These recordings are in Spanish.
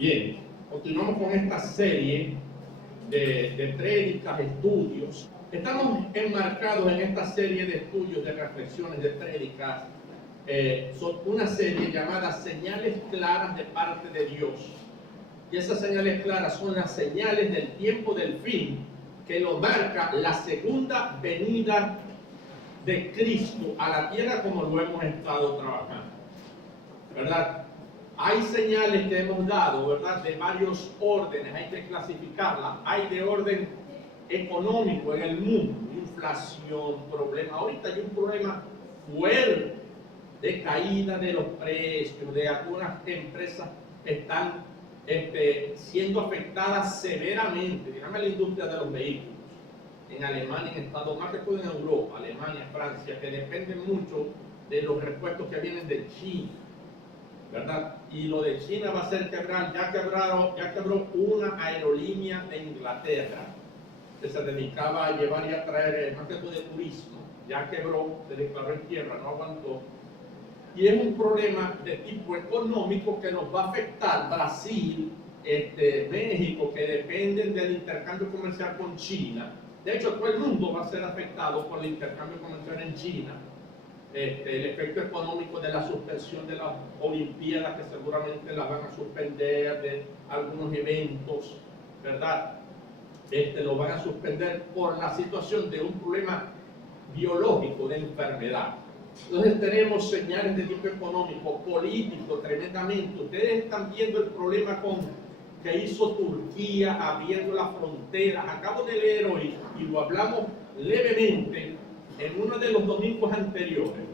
Bien, continuamos con esta serie de prédicas, estudios. Estamos enmarcados en esta serie de estudios, de reflexiones, de prédicas, son una serie llamada Señales Claras de parte de Dios. Y esas señales claras son las señales del tiempo del fin, que lo marca la segunda venida de Cristo a la tierra, como lo hemos estado trabajando, ¿verdad? Hay señales que hemos dado, ¿verdad?, de varios órdenes, hay que clasificarlas. Hay de orden económico en el mundo, inflación, problema. Ahorita hay un problema fuerte de caída de los precios, de algunas empresas están siendo afectadas severamente. Dígame la industria de los vehículos, en Alemania, en Estados Unidos, más que todo en Europa, Alemania, Francia, que dependen mucho de los repuestos que vienen de China, ¿verdad? Y lo de China va a ser quebrar, ya quebró una aerolínea de Inglaterra que se dedicaba a llevar y a traer más que todo de turismo, ya quebró, se declaró en quiebra, no aguantó. Y es un problema de tipo económico que nos va a afectar Brasil, México, que dependen del intercambio comercial con China. De hecho, todo el mundo va a ser afectado por el intercambio comercial en China. El efecto económico de la suspensión de las Olimpiadas, que seguramente las van a suspender, de algunos eventos, ¿verdad? Lo van a suspender por la situación de un problema biológico de enfermedad. Entonces tenemos señales de tipo económico, político, tremendamente. Ustedes están viendo el problema que hizo Turquía abriendo las fronteras. Acabo de leer hoy, y lo hablamos levemente, en uno de los domingos anteriores,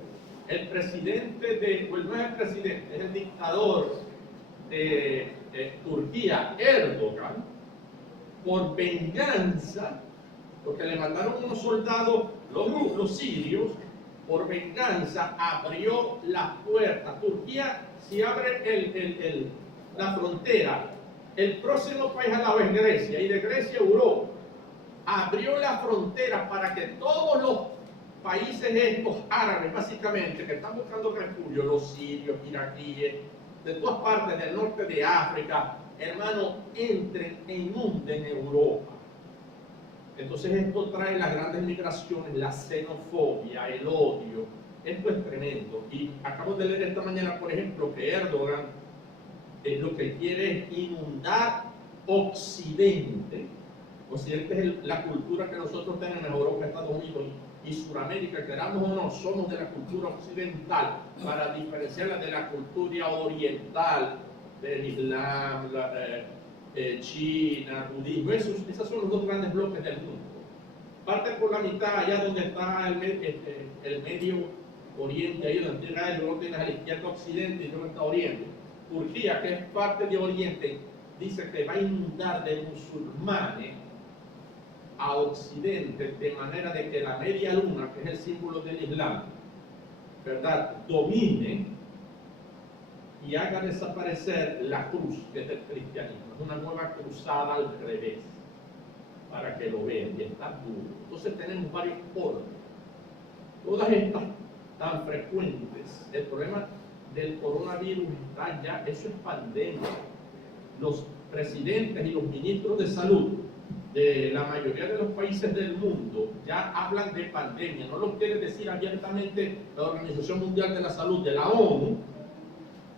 el presidente no es el presidente, es el dictador de Turquía, Erdogan, por venganza, porque le mandaron unos soldados, los sirios, por venganza abrió las puertas. Turquía, si abre la frontera, el próximo país al lado es Grecia, y de Grecia Europa. Abrió la frontera para que todos los países estos árabes, básicamente, que están buscando refugio, los sirios, iraquíes, de todas partes del norte de África, hermano, entren e inunden Europa. Entonces esto trae las grandes migraciones, la xenofobia, el odio. Esto es tremendo. Y acabo de leer esta mañana, por ejemplo, que Erdogan lo que quiere es inundar Occidente. Occidente es la cultura que nosotros tenemos en Europa, Estados Unidos y Sudamérica, queramos o no, somos de la cultura occidental, para diferenciarla de la cultura oriental, del Islam, China, budismo. Esos son los dos grandes bloques del mundo. Parte por la mitad, allá donde está el Medio Oriente, ahí donde está el orden a la izquierda occidente y luego está oriente. Turquía, que es parte de Oriente, dice que va a inundar de musulmanes a Occidente, de manera de que la media luna, que es el símbolo del Islam, ¿verdad?, domine y haga desaparecer la cruz, que es el cristianismo. Es una nueva cruzada al revés, para que lo vean, y está duro. Entonces tenemos varios polos. Todas estas tan frecuentes. El problema del coronavirus está ya, eso es pandemia. Los presidentes y los ministros de salud de la mayoría de los países del mundo ya hablan de pandemia. No lo quiere decir abiertamente la Organización Mundial de la Salud, de la ONU,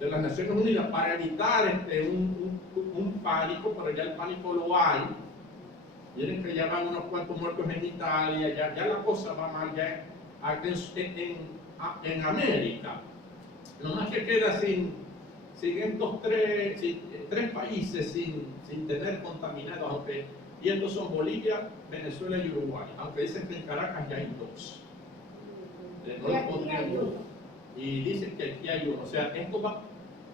de las Naciones Unidas, para evitar un pánico, pero ya el pánico lo hay. Miren que ya van unos cuantos muertos en Italia, ya la cosa va mal, ya en América. No más que queda sin estos tres países sin tener contaminados, y estos son Bolivia, Venezuela y Uruguay, aunque dicen que en Caracas ya hay dos. No lo pondrían uno. Y dicen que aquí hay uno. O sea, esto va.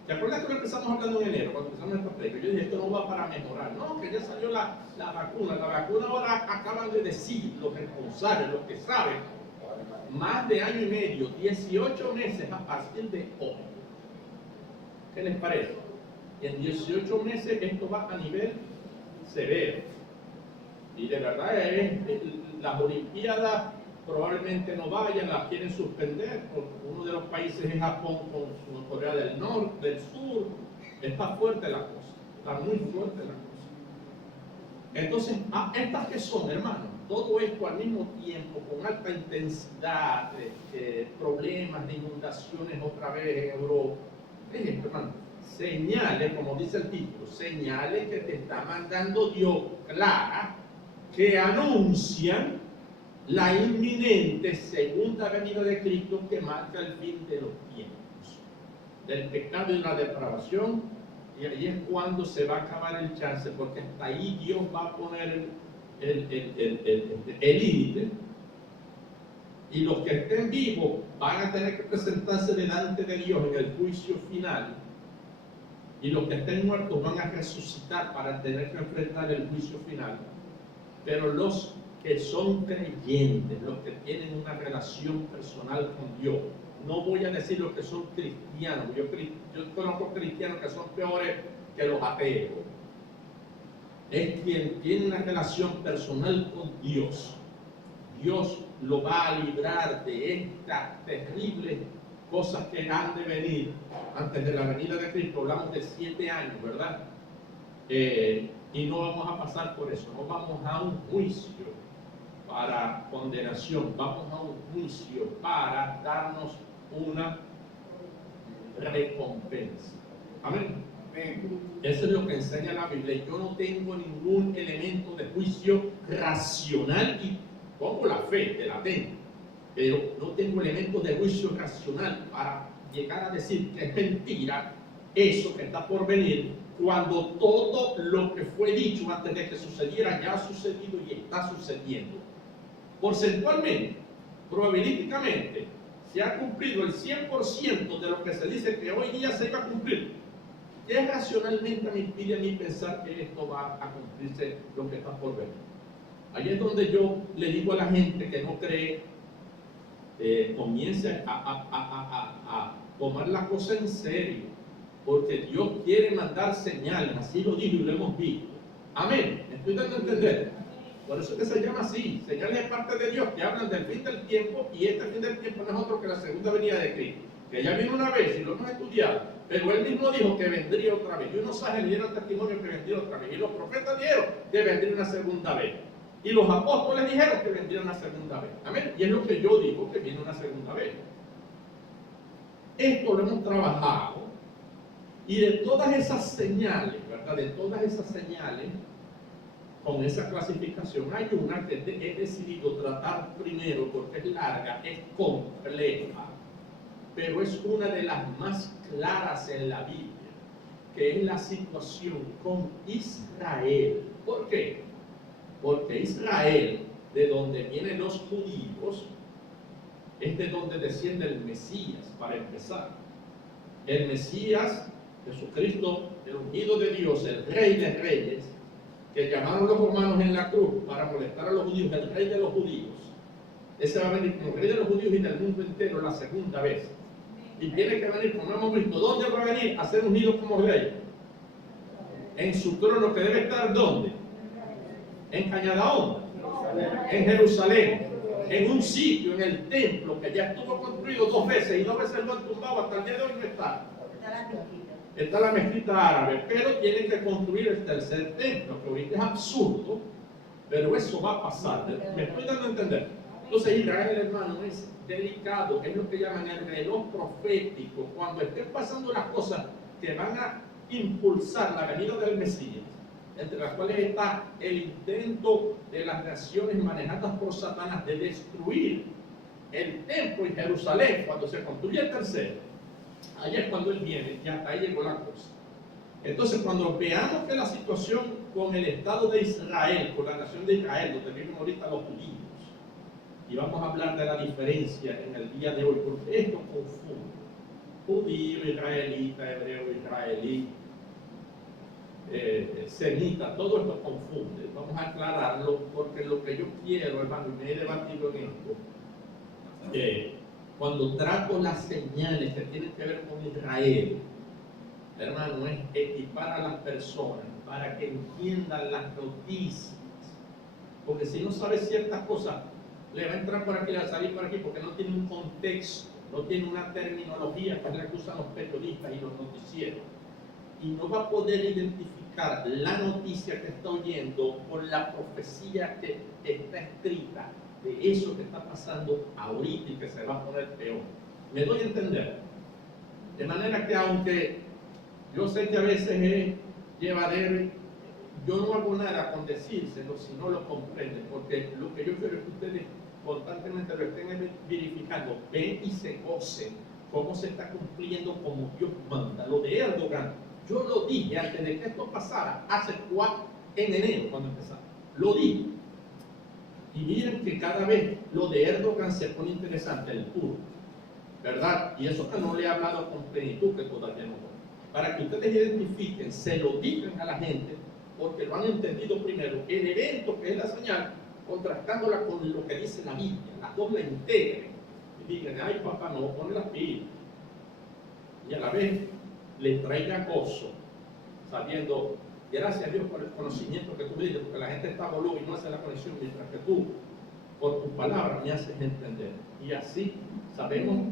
¿Te acuerdas que lo empezamos hablando en enero, cuando empezamos esta prédica? Yo dije, esto no va para mejorar. No, que ya salió la vacuna. La vacuna ahora acaban de decir los responsables, los que saben, más de año y medio, 18 meses a partir de hoy. ¿Qué les parece? Y en 18 meses esto va a nivel severo. Y de verdad las Olimpiadas probablemente no vayan, las quieren suspender. Uno de los países es Japón con Corea del Norte, del Sur. Está fuerte la cosa. Está muy fuerte la cosa. Entonces, estas que son, hermanos, todo esto al mismo tiempo, con alta intensidad, problemas de inundaciones otra vez en Europa. Fíjense, hermano, señales, como dice el título, señales que te está mandando Dios claras, que anuncian la inminente segunda venida de Cristo, que marca el fin de los tiempos, del pecado y la depravación. Y ahí es cuando se va a acabar el chance, porque hasta ahí Dios va a poner el límite. Y los que estén vivos van a tener que presentarse delante de Dios en el juicio final. Y los que estén muertos van a resucitar para tener que enfrentar el juicio final. Pero los que son creyentes, los que tienen una relación personal con Dios, no voy a decir los que son cristianos, yo conozco cristianos que son peores que los ateos. Es quien tiene una relación personal con Dios. Dios lo va a librar de estas terribles cosas que han de venir antes de la venida de Cristo. Hablamos de 7 años, ¿verdad? Y no vamos a pasar por eso, no vamos a un juicio para condenación, vamos a un juicio para darnos una recompensa. Amén. Eso es lo que enseña la Biblia. Yo no tengo ningún elemento de juicio racional, y pongo la fe, te la tengo, pero no tengo elementos de juicio racional para llegar a decir que es mentira eso que está por venir, cuando todo lo que fue dicho antes de que sucediera ya ha sucedido y está sucediendo. Porcentualmente, probabilísticamente, se ha cumplido el 100% de lo que se dice que hoy día se iba a cumplir. ¿Qué racionalmente me impide a mí pensar que esto va a cumplirse lo que está por venir? Ahí es donde yo le digo a la gente que no cree, comience a tomar la cosa en serio, porque Dios quiere mandar señales, así lo dijo y lo hemos visto. Amén, ¿me estoy dando a entender? Por eso es que se llama así, señales de parte de Dios que hablan del fin del tiempo, y este fin del tiempo no es otro que la segunda venida de Cristo, que ya vino una vez y lo hemos estudiado, pero Él mismo dijo que vendría otra vez, y unos ángeles dieron testimonio que vendría otra vez, y los profetas dijeron que vendría una segunda vez, y los apóstoles dijeron que vendría una segunda vez. Amén, y es lo que yo digo, que viene una segunda vez. Esto lo hemos trabajado, y de todas esas señales, ¿verdad? De todas esas señales, con esa clasificación, hay una que he decidido tratar primero porque es larga, es compleja, pero es una de las más claras en la Biblia, que es la situación con Israel. ¿Por qué? Porque Israel, de donde vienen los judíos, es de donde desciende el Mesías, para empezar. El Mesías, Jesucristo, el ungido de Dios, el Rey de Reyes, que llamaron los romanos en la cruz para molestar a los judíos, el Rey de los judíos. Ese va a venir como Rey de los judíos y del mundo entero la segunda vez. Y tiene que venir, como hemos visto, ¿dónde va a venir? A ser ungido como Rey. En su trono, que debe estar, ¿dónde? En Cañadaón, en Jerusalén, en un sitio, en el templo, que ya estuvo construido 2 veces y 2 veces lo han tumbado, hasta el día de hoy no está. Está la mezquita árabe, pero tienen que construir el tercer templo, que ahorita es absurdo, pero eso va a pasar. ¿Me estoy dando a entender? Entonces Israel, hermano, es delicado, es lo que llaman el reloj profético. Cuando estén pasando las cosas que van a impulsar la venida del Mesías, entre las cuales está el intento de las naciones manejadas por Satanás de destruir el templo en Jerusalén, cuando se construye el tercero. Allá es cuando Él viene, y hasta ahí llegó la cosa. Entonces, cuando veamos que la situación con el Estado de Israel, con la nación de Israel, donde viven ahorita los judíos, y vamos a hablar de la diferencia en el día de hoy, porque esto confunde. Judío, israelita, hebreo, israelí, semita, todo esto confunde. Vamos a aclararlo, porque lo que yo quiero, hermano, y me he debatido en esto, cuando trato las señales que tienen que ver con Israel, hermano, es equipar a las personas para que entiendan las noticias. Porque si no sabe ciertas cosas, le va a entrar por aquí, le va a salir por aquí, porque no tiene un contexto, no tiene una terminología que es la que usan los periodistas y los noticieros. y no va a poder identificar la noticia que está oyendo con la profecía que está escrita de eso que está pasando ahorita y que se va a poner peor. ¿Me doy a entender? De manera que aunque yo sé que a veces es llevadero, yo no hago nada con decírselo si no lo comprenden, porque lo que yo quiero es que ustedes constantemente lo estén verificando, ven y se gocen cómo se está cumpliendo como Dios manda. Lo de Erdogan, yo lo dije antes de que esto pasara, en enero cuando empezamos, lo dije. Y miren que cada vez lo de Erdogan se pone interesante, el puro, ¿verdad? Y eso que no le he hablado con plenitud, que todavía no. Para que ustedes identifiquen, se lo digan a la gente, porque lo han entendido primero, el evento que es la señal, contrastándola con lo que dice la Biblia, las dos la integren, y digan, ay papá, no pone las pilas, y a la vez le traiga gozo, sabiendo, gracias a Dios por el conocimiento que tú dices, porque la gente está boluda y no hace la conexión, mientras que tú, por tus palabras, me haces entender, y así sabemos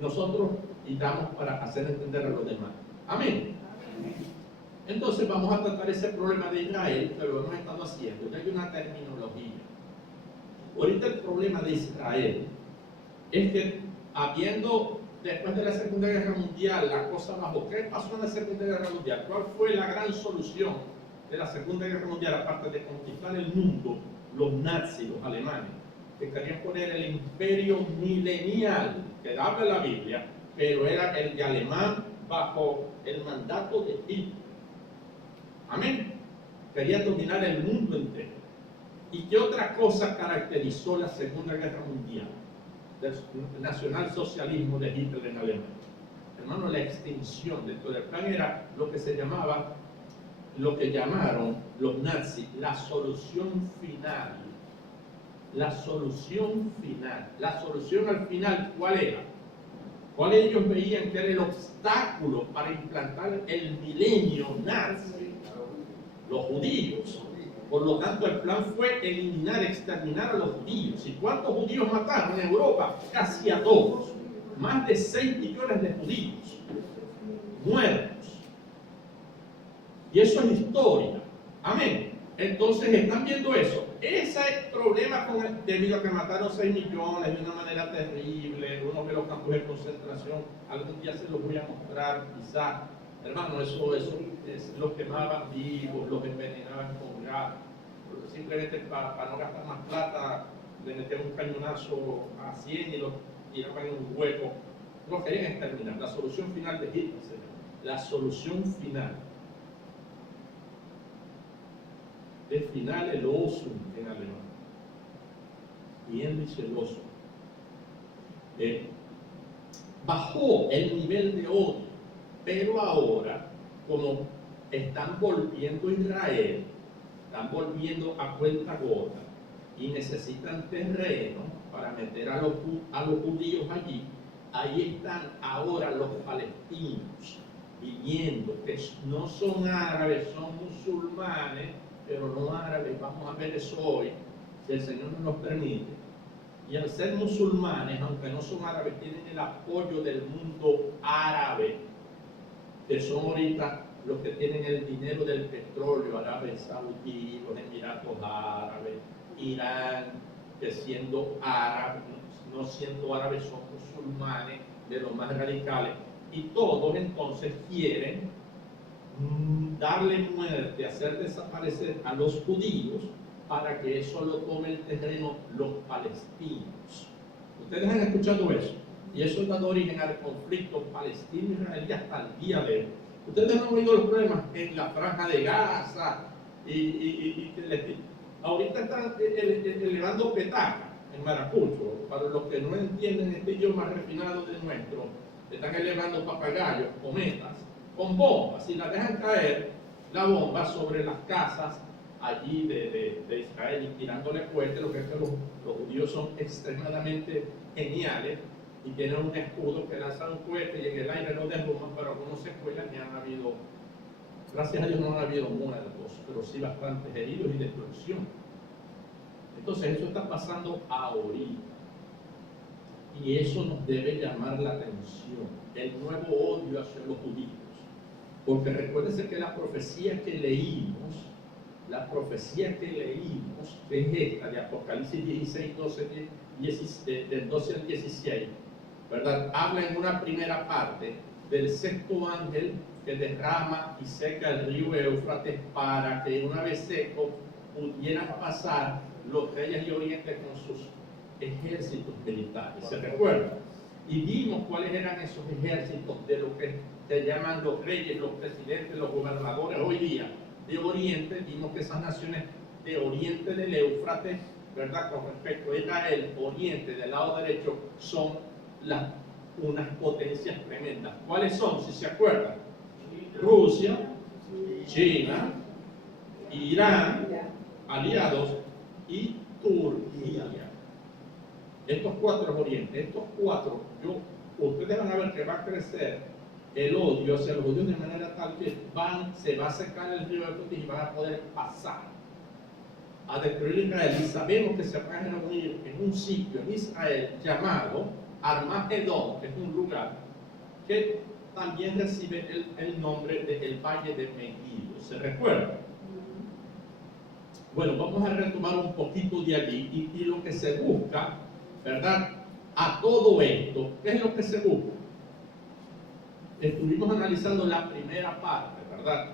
nosotros y damos para hacer entender a los demás. Amén. Entonces vamos a tratar ese problema de Israel, que lo hemos estado haciendo. Hay una terminología. Ahorita el problema de Israel es que después de la Segunda Guerra Mundial, la cosa bajó. ¿Qué pasó en la Segunda Guerra Mundial? ¿Cuál fue la gran solución de la Segunda Guerra Mundial, aparte de conquistar el mundo? Los nazis, los alemanes, que querían poner el imperio milenial, que habla la Biblia, pero era el de Alemán bajo el mandato de Hitler. Amén. Quería dominar el mundo entero. ¿Y qué otra cosa caracterizó la Segunda Guerra Mundial? Del nacionalsocialismo de Hitler en Alemania. Hermano, la extinción de todo el plan era lo que se llamaba, lo que llamaron los nazis, la solución final. La solución final. La solución al final, ¿cuál era? ¿Cuál ellos veían que era el obstáculo para implantar el milenio nazi? Los judíos. Por lo tanto, el plan fue exterminar a los judíos. ¿Y cuántos judíos mataron en Europa? Casi a todos. Más de 6 millones de judíos muertos. Y eso es historia. Amén. Entonces, ¿están viendo eso? Ese problema debido a que mataron 6 millones de una manera terrible, uno ve los campos de concentración, algún día se los voy a mostrar, quizás. Hermano, eso los quemaban vivos, los envenenaban con gas, simplemente para no gastar más plata, le metían un cañonazo a 100 y los tiraban en un hueco. Lo querían exterminar. La solución final de Hitler, la solución final. De final el oso en alemán. Bien dice el oso. Bajó el nivel de odio. Pero ahora, como están volviendo a Israel, están volviendo a cuenta gota y necesitan terreno para meter a los judíos allí, ahí están ahora los palestinos viviendo, que no son árabes, son musulmanes, pero no árabes. Vamos a ver eso hoy, si el Señor nos permite. Y al ser musulmanes, aunque no son árabes, tienen el apoyo del mundo árabe, que son ahorita los que tienen el dinero del petróleo, Arabia Saudí, los Emiratos Árabes, Irán, que siendo árabes, no siendo árabes, son musulmanes de los más radicales, y todos entonces quieren darle muerte, hacer desaparecer a los judíos para que eso lo tome el terreno los palestinos. Ustedes han escuchado eso. Y eso da origen al conflicto palestino-israelí hasta el día de hoy. Ustedes han oído los problemas en la franja de Gaza ahorita están elevando petacas en Maracucho. Para los que no entienden este idioma refinado de nuestro, están elevando papagayos, cometas, con bombas. Y la dejan caer la bomba sobre las casas allí de Israel y tirándole cohetes. Lo que es que los judíos son extremadamente geniales y tienen un escudo que lanza un cohete y en el aire lo derrumban, pero algunos se cuelan y han habido, gracias a Dios no han habido muertos, pero sí bastantes heridos y destrucción. Entonces eso está pasando ahorita y eso nos debe llamar la atención, el nuevo odio hacia los judíos. Porque recuérdense que la profecía que leímos, que es esta de Apocalipsis 16, 12, del 12 al 16, ¿verdad? Habla en una primera parte del sexto ángel que derrama y seca el río Éufrates para que una vez seco pudieran pasar los reyes de Oriente con sus ejércitos militares. ¿Se recuerdan? Y vimos cuáles eran esos ejércitos de lo que se llaman los reyes, los presidentes, los gobernadores hoy día de Oriente. Vimos que esas naciones de Oriente del Éufrates, ¿verdad? Con respecto a Israel, Oriente del lado derecho, son unas potencias tremendas. ¿Cuáles son? Si se acuerdan: Rusia, China, Irán, aliados, y Turquía. Estos cuatro es Oriente. Estos cuatro, ustedes van a ver que va a crecer el odio hacia los judíos de manera tal que se va a secar el río Éufrates y van a poder pasar a destruir Israel. Y sabemos que se van a reunir en un sitio en Israel llamado Armagedón, que es un lugar que también recibe el nombre del Valle de Megiddo. ¿Se recuerda? Bueno, vamos a retomar un poquito de allí y lo que se busca, ¿verdad? A todo esto, ¿qué es lo que se busca? Estuvimos analizando la primera parte, ¿verdad?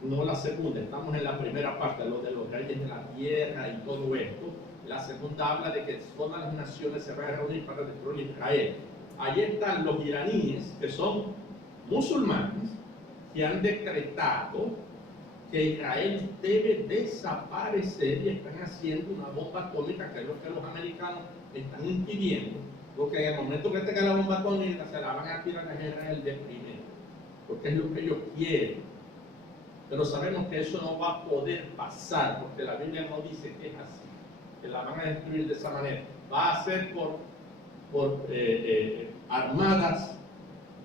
No la segunda, estamos en la primera parte, lo de los reyes de la tierra y todo esto. La segunda habla de que todas las naciones se van a reunir para destruir Israel. Allí están los iraníes, que son musulmanes, que han decretado que Israel debe desaparecer y están haciendo una bomba atómica, que es lo que los americanos están impidiendo, porque en el momento que tenga la bomba atómica se la van a tirar a Israel de primero, porque es lo que ellos quieren. Pero sabemos que eso no va a poder pasar, porque la Biblia no dice que es así, que la van a destruir de esa manera. Va a ser por armadas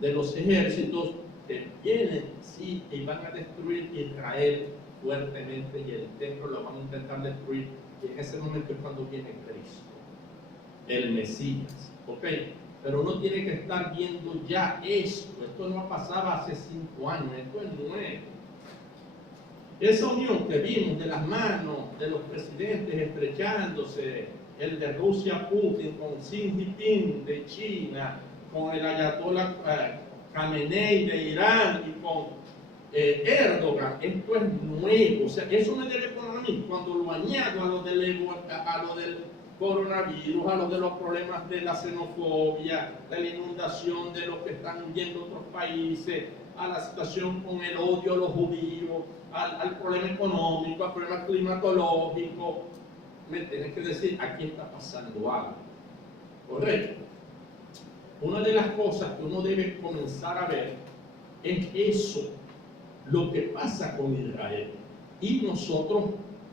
de los ejércitos que vienen, sí, y van a destruir Israel fuertemente, y el templo lo van a intentar destruir, y en ese momento es cuando viene Cristo, el Mesías, ¿ok? Pero uno tiene que estar viendo ya esto no pasaba hace 5 años, esto es nuevo. Esa unión que vimos de las manos de los presidentes estrechándose, el de Rusia Putin con Xi Jinping de China, con el ayatollah Khamenei de Irán y con Erdogan, esto es nuevo. O sea, eso me debe poner a mí, cuando lo añado a lo del coronavirus, a lo de los problemas de la xenofobia, de la inundación de los que están huyendo a otros países, a la situación con el odio a los judíos, al problema económico, al problema climatológico. Me tienes que decir, aquí está pasando algo. ¿Correcto? Una de las cosas que uno debe comenzar a ver es eso, lo que pasa con Israel. Y nosotros,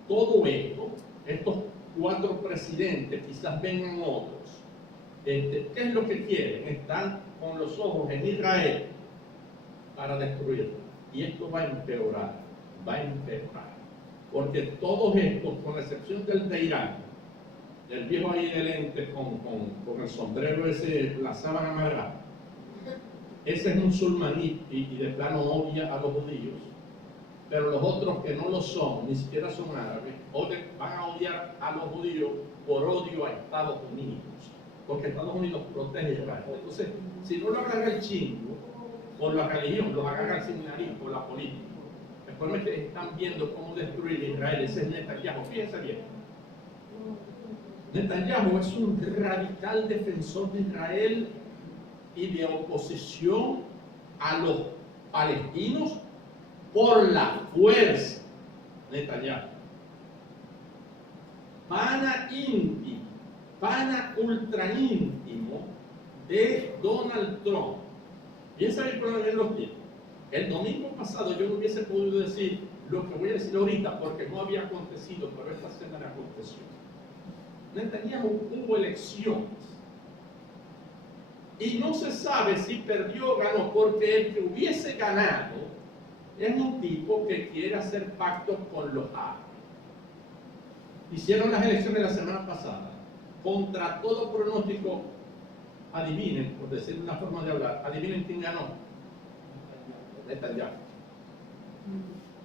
todo esto, estos 4 presidentes, quizás vengan otros, ¿qué es lo que quieren? Están con los ojos en Israel para destruirlo. Y esto va a empeorar, porque todos estos, con excepción del de Irán, el viejo ahí de lente con el sombrero ese, la sábana amarrada, ese es musulmán y de plano odia a los judíos. Pero los otros que no lo son, ni siquiera son árabes, van a odiar a los judíos por odio a Estados Unidos, porque Estados Unidos protege a Israel. Entonces, si no lo agarra el chingo por la religión, lo agarra el sin nariz por la política. Después que están viendo cómo destruir Israel. Ese es Netanyahu. Fíjense bien. Netanyahu es un radical defensor de Israel y de oposición a los palestinos por la fuerza. Netanyahu. Pana íntimo, pana ultra íntimo de Donald Trump. Piensa bien por dónde los tiempos. El domingo pasado yo no hubiese podido decir lo que voy a decir ahorita porque no había acontecido, pero esta semana aconteció. Netanyahu hubo elecciones y no se sabe si perdió o ganó, porque el que hubiese ganado es un tipo que quiere hacer pactos con los árabes. Hicieron las elecciones la semana pasada, contra todo pronóstico. Adivinen, por decir una forma de hablar, adivinen quién ganó. Netanyahu.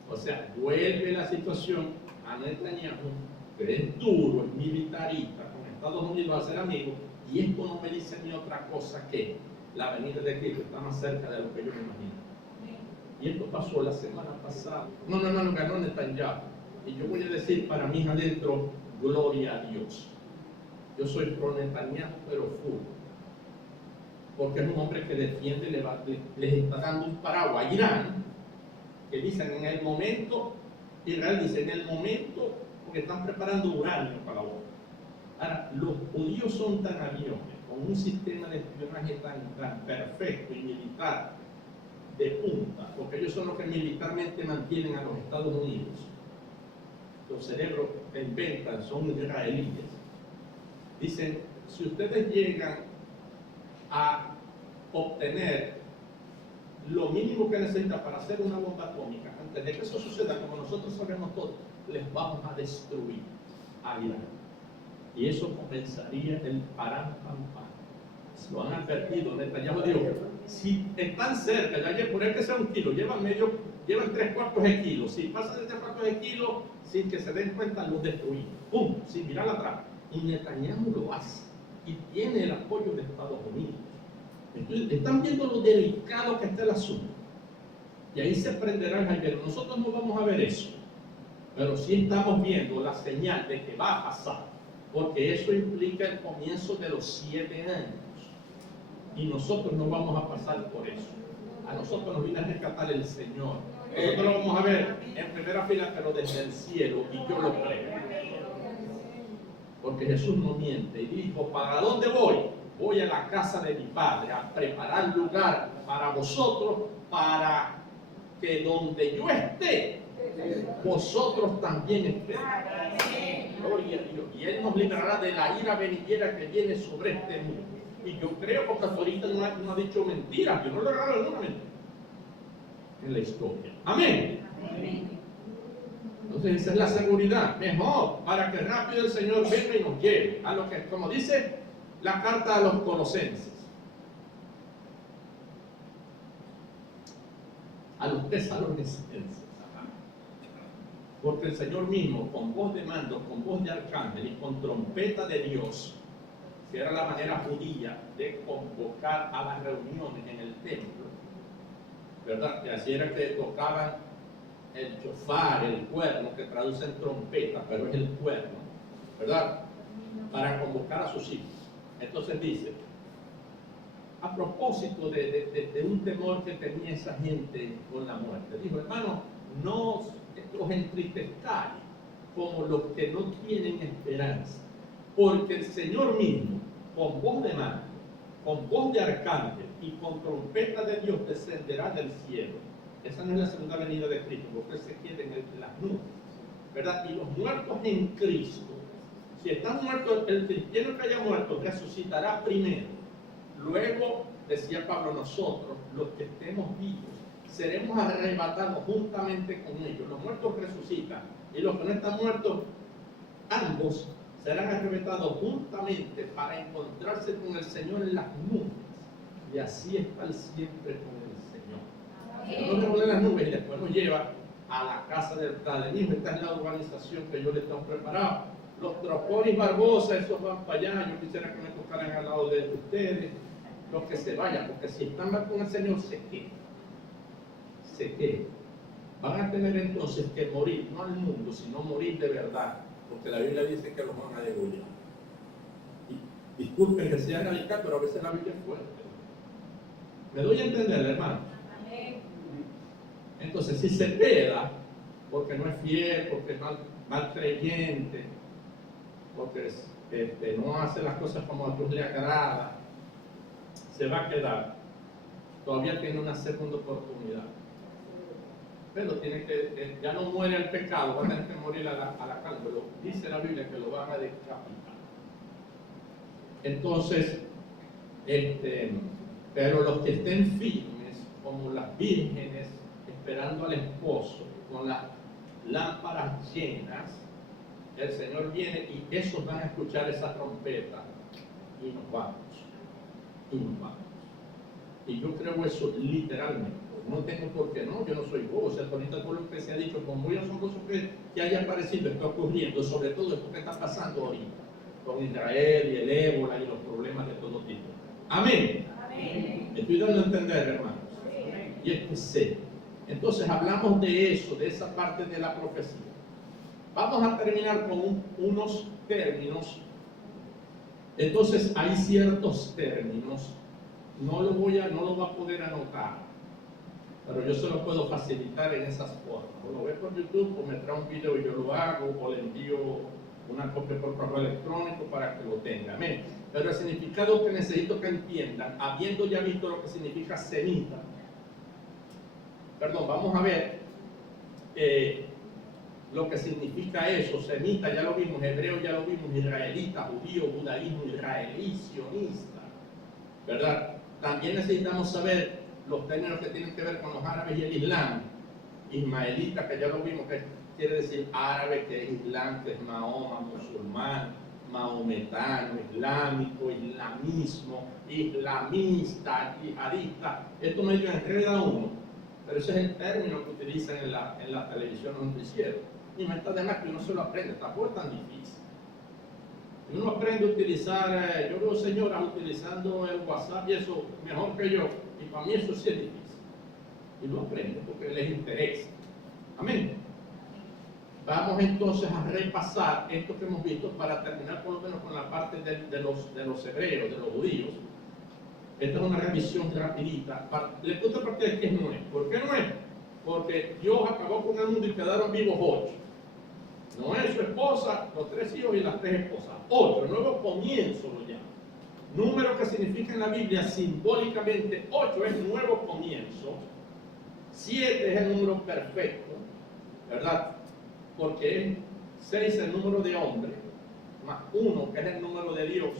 O sea, vuelve la situación a Netanyahu, que es duro, es militarista, con Estados Unidos va a ser amigo, y esto no me dice ni otra cosa que la venida de Cristo está más cerca de lo que yo me imagino. Y esto pasó la semana pasada. No, ganó Netanyahu. Y yo voy a decir para mí adentro, gloria a Dios. Yo soy pro Netanyahu, pero full. Porque es un hombre que defiende, les está dando un paraguas a Irán, que dicen en el momento, Israel dice en el momento, porque están preparando uranio para la bomba. Ahora, los judíos son tan aviones, con un sistema de espionaje tan perfecto y militar de punta, porque ellos son los que militarmente mantienen a los Estados Unidos. Los cerebros en venta son israelíes. Dicen, si ustedes llegan a obtener lo mínimo que necesitan para hacer una bomba atómica, antes de que eso suceda, como nosotros sabemos todos, les vamos a destruir a Irán. Y eso comenzaría el param pam pam. Lo han advertido, Netanyahu dijo, si están cerca, ya por el que sea un kilo, llevan 3/4 de kilo, si pasan de 3/4 de kilo, sin que se den cuenta, los destruimos, ¡pum!, sin mirar atrás. Y Netanyahu lo hace, y tiene el apoyo de Estados Unidos. Entonces, están viendo lo delicado que está el asunto, y ahí se prenderá el jailero. Nosotros no vamos a ver eso, pero sí estamos viendo la señal de que va a pasar, porque eso implica el comienzo de los 7 años. Y nosotros no vamos a pasar por eso. A nosotros nos viene a rescatar el Señor. Nosotros lo vamos a ver en primera fila, pero desde el cielo, y yo lo creo. Porque Jesús no miente y dijo, ¿para dónde voy? Voy a la casa de mi Padre a preparar lugar para vosotros, para que donde yo esté, vosotros también estéis. Gloria a Dios. Y Él nos librará de la ira venidera que viene sobre este mundo. Y yo creo, porque hasta ahorita no ha dicho mentiras. Yo no le regalo ninguna mentira en la historia. Amén. Entonces esa es la seguridad. Mejor, para que rápido el Señor venga y nos lleve a lo que, como dice la carta a los Colosenses, a los tesalonicenses. Porque el Señor mismo, con voz de mando, con voz de arcángel y con trompeta de Dios, que era la manera judía de convocar a las reuniones en el templo, ¿verdad? Que así era que tocaban el chofar, el cuerno, que traducen trompeta, pero es el cuerno, ¿verdad? Para convocar a sus hijos. Entonces dice, a propósito de un temor que tenía esa gente con la muerte, dijo, hermano, no os entristezcáis como los que no tienen esperanza, porque el Señor mismo, con voz de mando, con voz de arcángel y con trompeta de Dios, descenderá del cielo. Esa no es la segunda venida de Cristo, porque Él se queda en las nubes, ¿verdad? Y los muertos en Cristo, si están muertos, el cristiano que haya muerto resucitará primero. Luego, decía Pablo, nosotros, los que estemos vivos, seremos arrebatados juntamente con ellos. Los muertos resucitan y los que no están muertos, ambos serán arrebatados juntamente para encontrarse con el Señor en las nubes, y así estar siempre con el Señor. Él nos pone en las nubes y después nos lleva a la casa del Padre. Esta es la organización que yo le tengo preparado. Los Troconis Barbosa, esos van para allá. Yo quisiera que me tocaran al lado de ustedes. Los que se vayan, porque si están mal con el Señor, se quedan. Van a tener entonces que morir, no al mundo, sino morir de verdad, porque la Biblia dice que los van a degollar. Y disculpen que sea radical, pero a veces la Biblia es fuerte. ¿Me doy a entender, hermano? Entonces, si se queda, porque no es fiel, porque es mal creyente, porque no hace las cosas como a Dios le agrada, se va a quedar. Todavía tiene una segunda oportunidad. Pero tiene que, ya no muere el pecado, va a tener que morir a la carne. Pero dice la Biblia que lo van a decapitar. Entonces, pero los que estén firmes, como las vírgenes, esperando al esposo, con las lámparas llenas, el Señor viene y esos van a escuchar esa trompeta y nos vamos. Y yo creo eso literalmente. No tengo por qué, no, yo no soy bobo. O sea, ahorita todo lo que se ha dicho, con muy asombroso que haya aparecido, está ocurriendo, sobre todo esto que está pasando ahorita, con Israel y el ébola y los problemas de todo tipo. Amén. Amén. Estoy dando a entender, hermanos. Y esto es serio. Entonces hablamos de eso, de esa parte de la profecía. Vamos a terminar con unos términos. Entonces hay ciertos términos, no lo va a poder anotar, pero yo se lo puedo facilitar en esas formas. O lo ve por YouTube, o me trae un video y yo lo hago, o le envío una copia por correo electrónico para que lo tenga. Amén. Pero el significado que necesito que entiendan, habiendo ya visto lo que significa semita, vamos a ver lo que significa eso. Semita ya lo vimos, hebreo ya lo vimos, israelita, judío, judaísmo, israelí, sionista, ¿verdad? También necesitamos saber los términos que tienen que ver con los árabes y el islam. Ismaelita, que ya lo vimos, que quiere decir árabe, que es islam, que es Mahoma, musulmán, maometano, islámico, islamismo, islamista, yihadista. Esto medio enreda uno, pero ese es el término que utilizan en la televisión o noticiero. Y me está de más que uno se lo aprende, tampoco es tan difícil. Y uno aprende a utilizar, yo veo señoras utilizando el WhatsApp y eso mejor que yo, y para mí eso sí es difícil. Y lo aprende porque les interesa. Amén. Vamos entonces a repasar esto que hemos visto para terminar por lo menos con la parte de los hebreos, de los judíos. Esta es una revisión rapidita. ¿Le gusta partir qué no es? ¿Por qué no es? Porque Dios acabó con el mundo y quedaron vivos 8. Noé, su esposa, los 3 hijos y las 3 esposas. 8, nuevo comienzo lo llama. Número que significa en la Biblia simbólicamente 8 es nuevo comienzo. 7 es el número perfecto, ¿verdad? Porque 6 es el número de hombre, más 1 que es el número de Dios.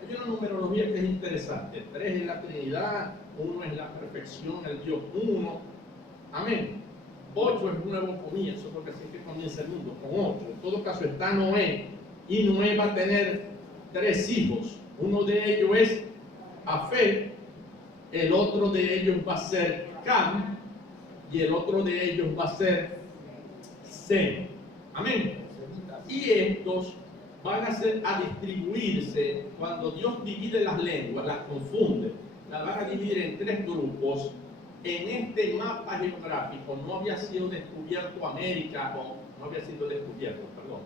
Hay una numerología que es interesante. 3 es la Trinidad, 1 es la perfección, el Dios 1. Amén. 8 es un nuevo comienzo, porque así es que comienza el mundo, con 8. En todo caso está Noé, y Noé va a tener 3 hijos. Uno de ellos es Jafet, el otro de ellos va a ser Cam, y el otro de ellos va a ser Sem. Amén. Y estos van a distribuirse, cuando Dios divide las lenguas, las confunde, las van a dividir en 3 grupos. En este mapa geográfico no había sido descubierto América, o no había sido descubierto, perdón.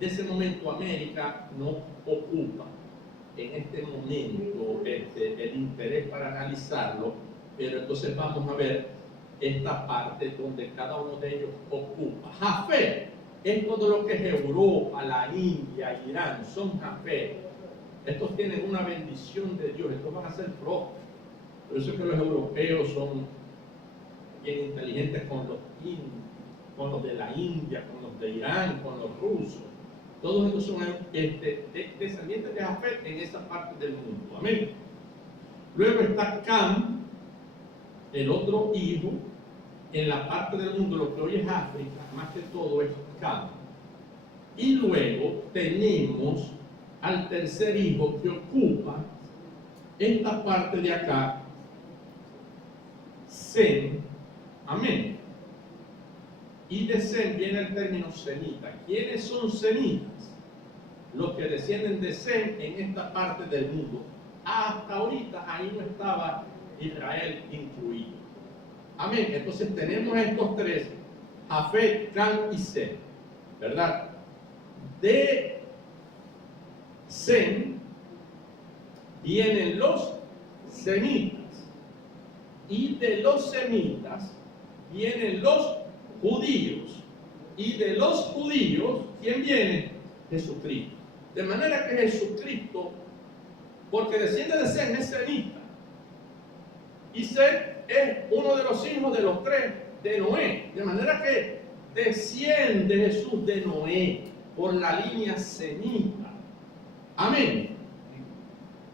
De ese momento América no ocupa en este momento el interés para analizarlo, pero entonces vamos a ver esta parte donde cada uno de ellos ocupa. Jafet es todo lo que es Europa, la India, Irán, son Jafet. Estos tienen una bendición de Dios, estos van a ser prósperos. Por eso es que los europeos son bien inteligentes con los de la India, con los de Irán, con los rusos. Todos estos son descendientes de Jafet en esa parte del mundo. Amén. Luego está Cam, el otro hijo, en la parte del mundo, lo que hoy es África, más que todo es Cam. Y luego tenemos al tercer hijo que ocupa esta parte de acá, Sem. Amén. Y de Sem viene el término semita. ¿Quiénes son semitas? Los que descienden de Sem en esta parte del mundo. Hasta ahorita ahí no estaba Israel incluido. Amén. Entonces tenemos estos 3, Jafet, Cam y Sem, ¿verdad? De Sem vienen los semitas, y de los semitas vienen los judíos, y de los judíos, ¿quién viene? Jesucristo. De manera que Jesucristo, porque desciende de Sem, es semita, y Sem es uno de los hijos de los 3 de Noé, de manera que desciende Jesús de Noé por la línea semita. Amén.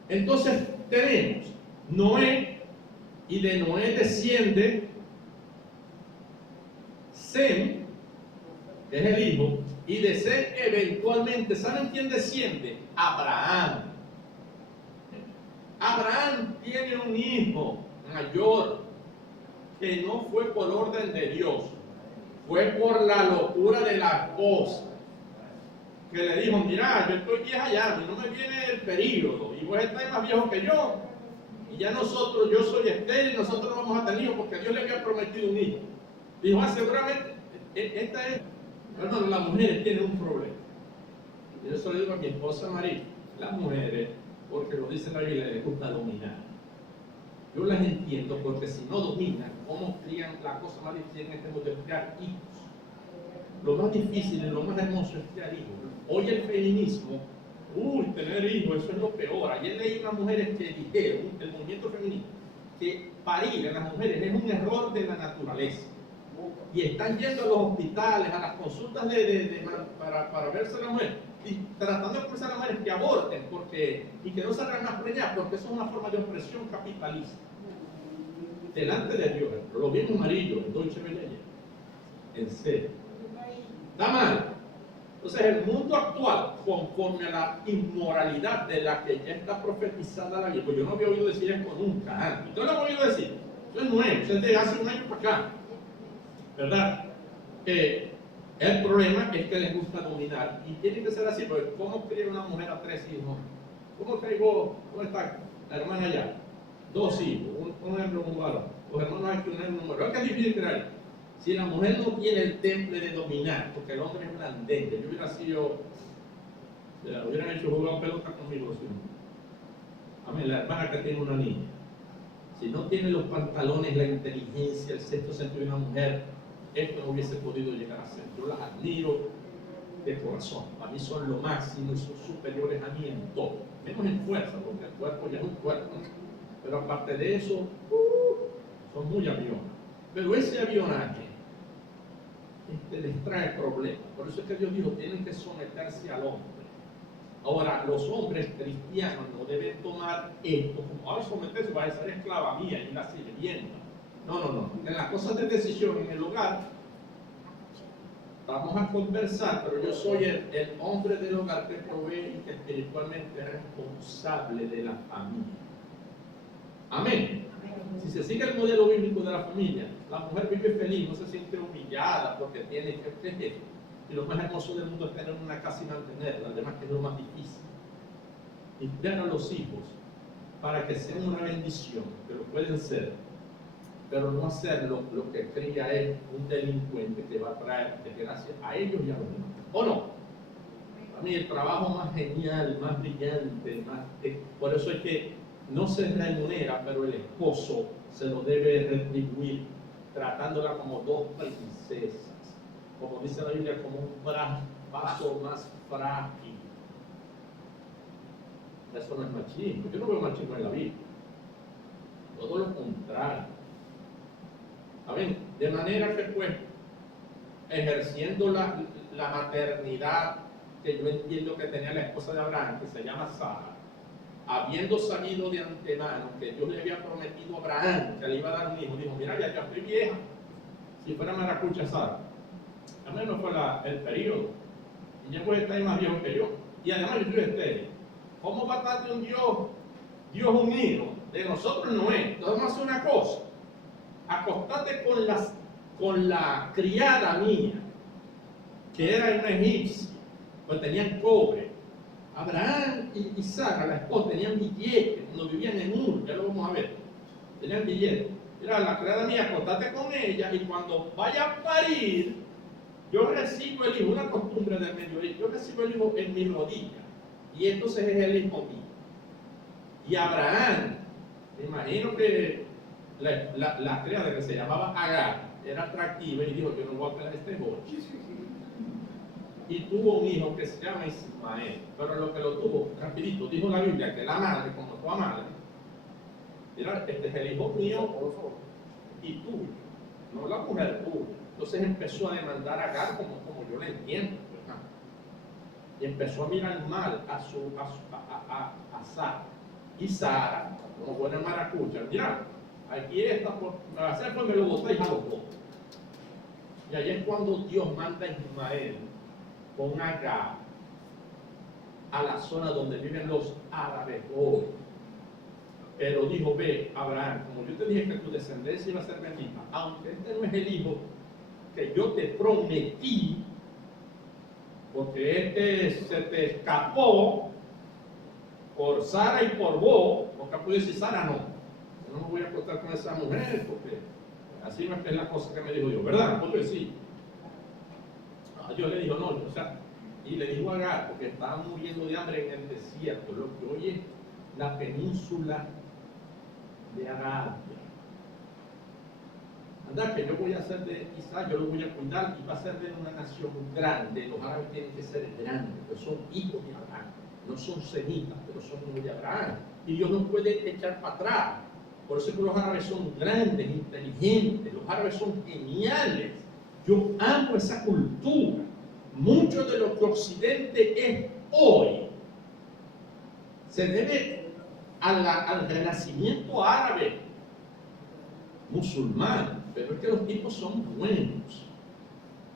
Entonces tenemos Noé, y de Noé desciende Sem, que es el hijo, y de Sem eventualmente, ¿saben quién desciende? Abraham. Abraham tiene un hijo mayor, que no fue por orden de Dios, fue por la locura de la esposa, que le dijo, mira, yo estoy vieja ya, a mí no me viene el periodo, y vos estáis más viejo que yo, y ya nosotros, yo soy estéril, nosotros no vamos a tener hijos porque Dios le había prometido un hijo. Dijo, seguramente, esta es, hermano, las mujeres tienen un problema. Y yo eso le digo a mi esposa María, las mujeres, porque lo dice la Biblia, les gusta dominar. Yo las entiendo porque si no dominan, ¿cómo crían? La cosa más difícil en este mundo es criar hijos. Lo más difícil y lo más hermoso es criar hijos. Hoy el feminismo, tener hijos, eso es lo peor. Ayer leí unas mujeres que dijeron, el movimiento feminista, que parir en las mujeres es un error de la naturaleza. Y están yendo a los hospitales, a las consultas para verse a la mujer, y tratando de forzar a las mujeres que aborten y que no salgan más preñadas, porque eso es una forma de opresión capitalista. Delante de Dios, lo vimos amarillo, en Deutsche Welle, en serio. Está mal. Entonces, el mundo actual, conforme a la inmoralidad de la que ya está profetizada la Biblia, pues yo no había oído decir esto nunca antes. ¿Usted lo ha oído decir? Eso es nuevo, eso es de hace un año para acá. ¿Verdad? El problema es que les gusta dominar y tiene que ser así, porque ¿cómo cría una mujer a 3 hijos? ¿Cómo traigo, cómo está la hermana allá? 2 hijos, un hembra y un varón. Los hermanos hay que un hembra y un varón. ¿Qué es difícil crear? Si la mujer no tiene el temple de dominar, porque el hombre es blandengue, yo hubiera sido, hubieran hecho jugar pelota conmigo, ¿sí? Amén, la hermana que tiene una niña. Si no tiene los pantalones, la inteligencia, el sexto sentido de una mujer, esto no hubiese podido llegar a ser. Yo las admiro de corazón. Para mí son lo máximo y son superiores a mí en todo. Menos en fuerza, porque el cuerpo ya es un cuerpo. Pero aparte de eso, son muy aviones. Pero ese avionaje les trae problemas. Por eso es que Dios dijo, tienen que someterse al hombre. Ahora, los hombres cristianos no deben tomar esto como, someterse, va a ser esclava mía y la sirvienta. No. En las cosas de decisión en el hogar, vamos a conversar, pero yo soy el hombre del hogar que provee y que espiritualmente es responsable de la familia. Amén. Si se sigue el modelo bíblico de la familia, la mujer vive feliz, no se siente humillada porque tiene que proteger. Y lo más hermoso del mundo es tener una casa y mantenerla, además que es lo más difícil. Y criar a los hijos para que sean una bendición, que lo pueden ser, pero no hacerlo, lo que cría es un delincuente que va a traer desgracia a ellos y a los demás. ¿O no? A mí el trabajo más genial, más brillante, por eso es que no se remunera, pero el esposo se lo debe retribuir tratándola como 2 princesas. Como dice la Biblia, como un vaso más frágil. Eso no es machismo. Yo no veo machismo en la Biblia. Todo lo contrario. ¿Saben? De manera que, pues, ejerciendo la maternidad que yo entiendo que tenía la esposa de Abraham, que se llama Sara, habiendo sabido de antemano que Dios le había prometido a Abraham que le iba a dar un hijo, dijo, mira, ya estoy vieja. Si fuera maracucha Sara, a mí no fue el periodo. Y ya pues está más viejo que yo. Y además yo soy estéril. ¿Cómo va a dar de un Dios un hijo? De nosotros no es. Entonces vamos a hacer una cosa. Acostate con la criada mía, que era una egipcia, pues tenían cobre. Abraham y Sara, la esposa, tenían billetes, cuando vivían en Ur, ya lo vamos a ver. Tenían billetes. Mira, la criada mía, acostate con ella y cuando vaya a parir, yo recibo el hijo, una costumbre del Medio Oriente, yo recibo el hijo en mi rodilla. Y entonces es el hijo mío. Y Abraham, me imagino que la criada que se llamaba Agar era atractiva y dijo, yo no voy a pelar este boche. Y tuvo un hijo que se llama Ismael, pero lo que lo tuvo, rapidito, dijo la Biblia que la madre, como tu madre, mira, este es el hijo mío y tuyo, no la mujer tuya. Entonces empezó a demandar a Agar como yo la entiendo, ¿verdad? Y empezó a mirar mal a Sara. Y Sara, como buena maracucha, mira, aquí está, me va a hacer pues me lo boté y lo boté. Y ahí es cuando Dios manda a Ismael con Agar a la zona donde viven los árabes hoy. pero dijo, ve, Abraham, como yo te dije que tu descendencia iba a ser bendita, aunque este no es el hijo que yo te prometí, porque este se te escapó por Sara y por vos, porque puedo decir Sara no, yo no me voy a acostar con esa mujer, porque así no es que es la cosa que me dijo yo, ¿verdad? Puedo decir. Dios le dijo no, o sea, y le dijo a Agar, porque estaba muriendo de hambre en el desierto, lo que hoy es la península de Arabia. Anda, que yo voy a hacer de Isaac, yo lo voy a cuidar y va a ser de una nación grande. Los árabes tienen que ser grandes, porque son hijos de Abraham, no son semitas, pero son hijos de Abraham. Y Dios no puede echar para atrás. Por eso es que los árabes son grandes, inteligentes, los árabes son geniales. Yo amo esa cultura. Mucho de lo que Occidente es hoy se debe al renacimiento árabe, musulmán, pero es que los tipos son buenos.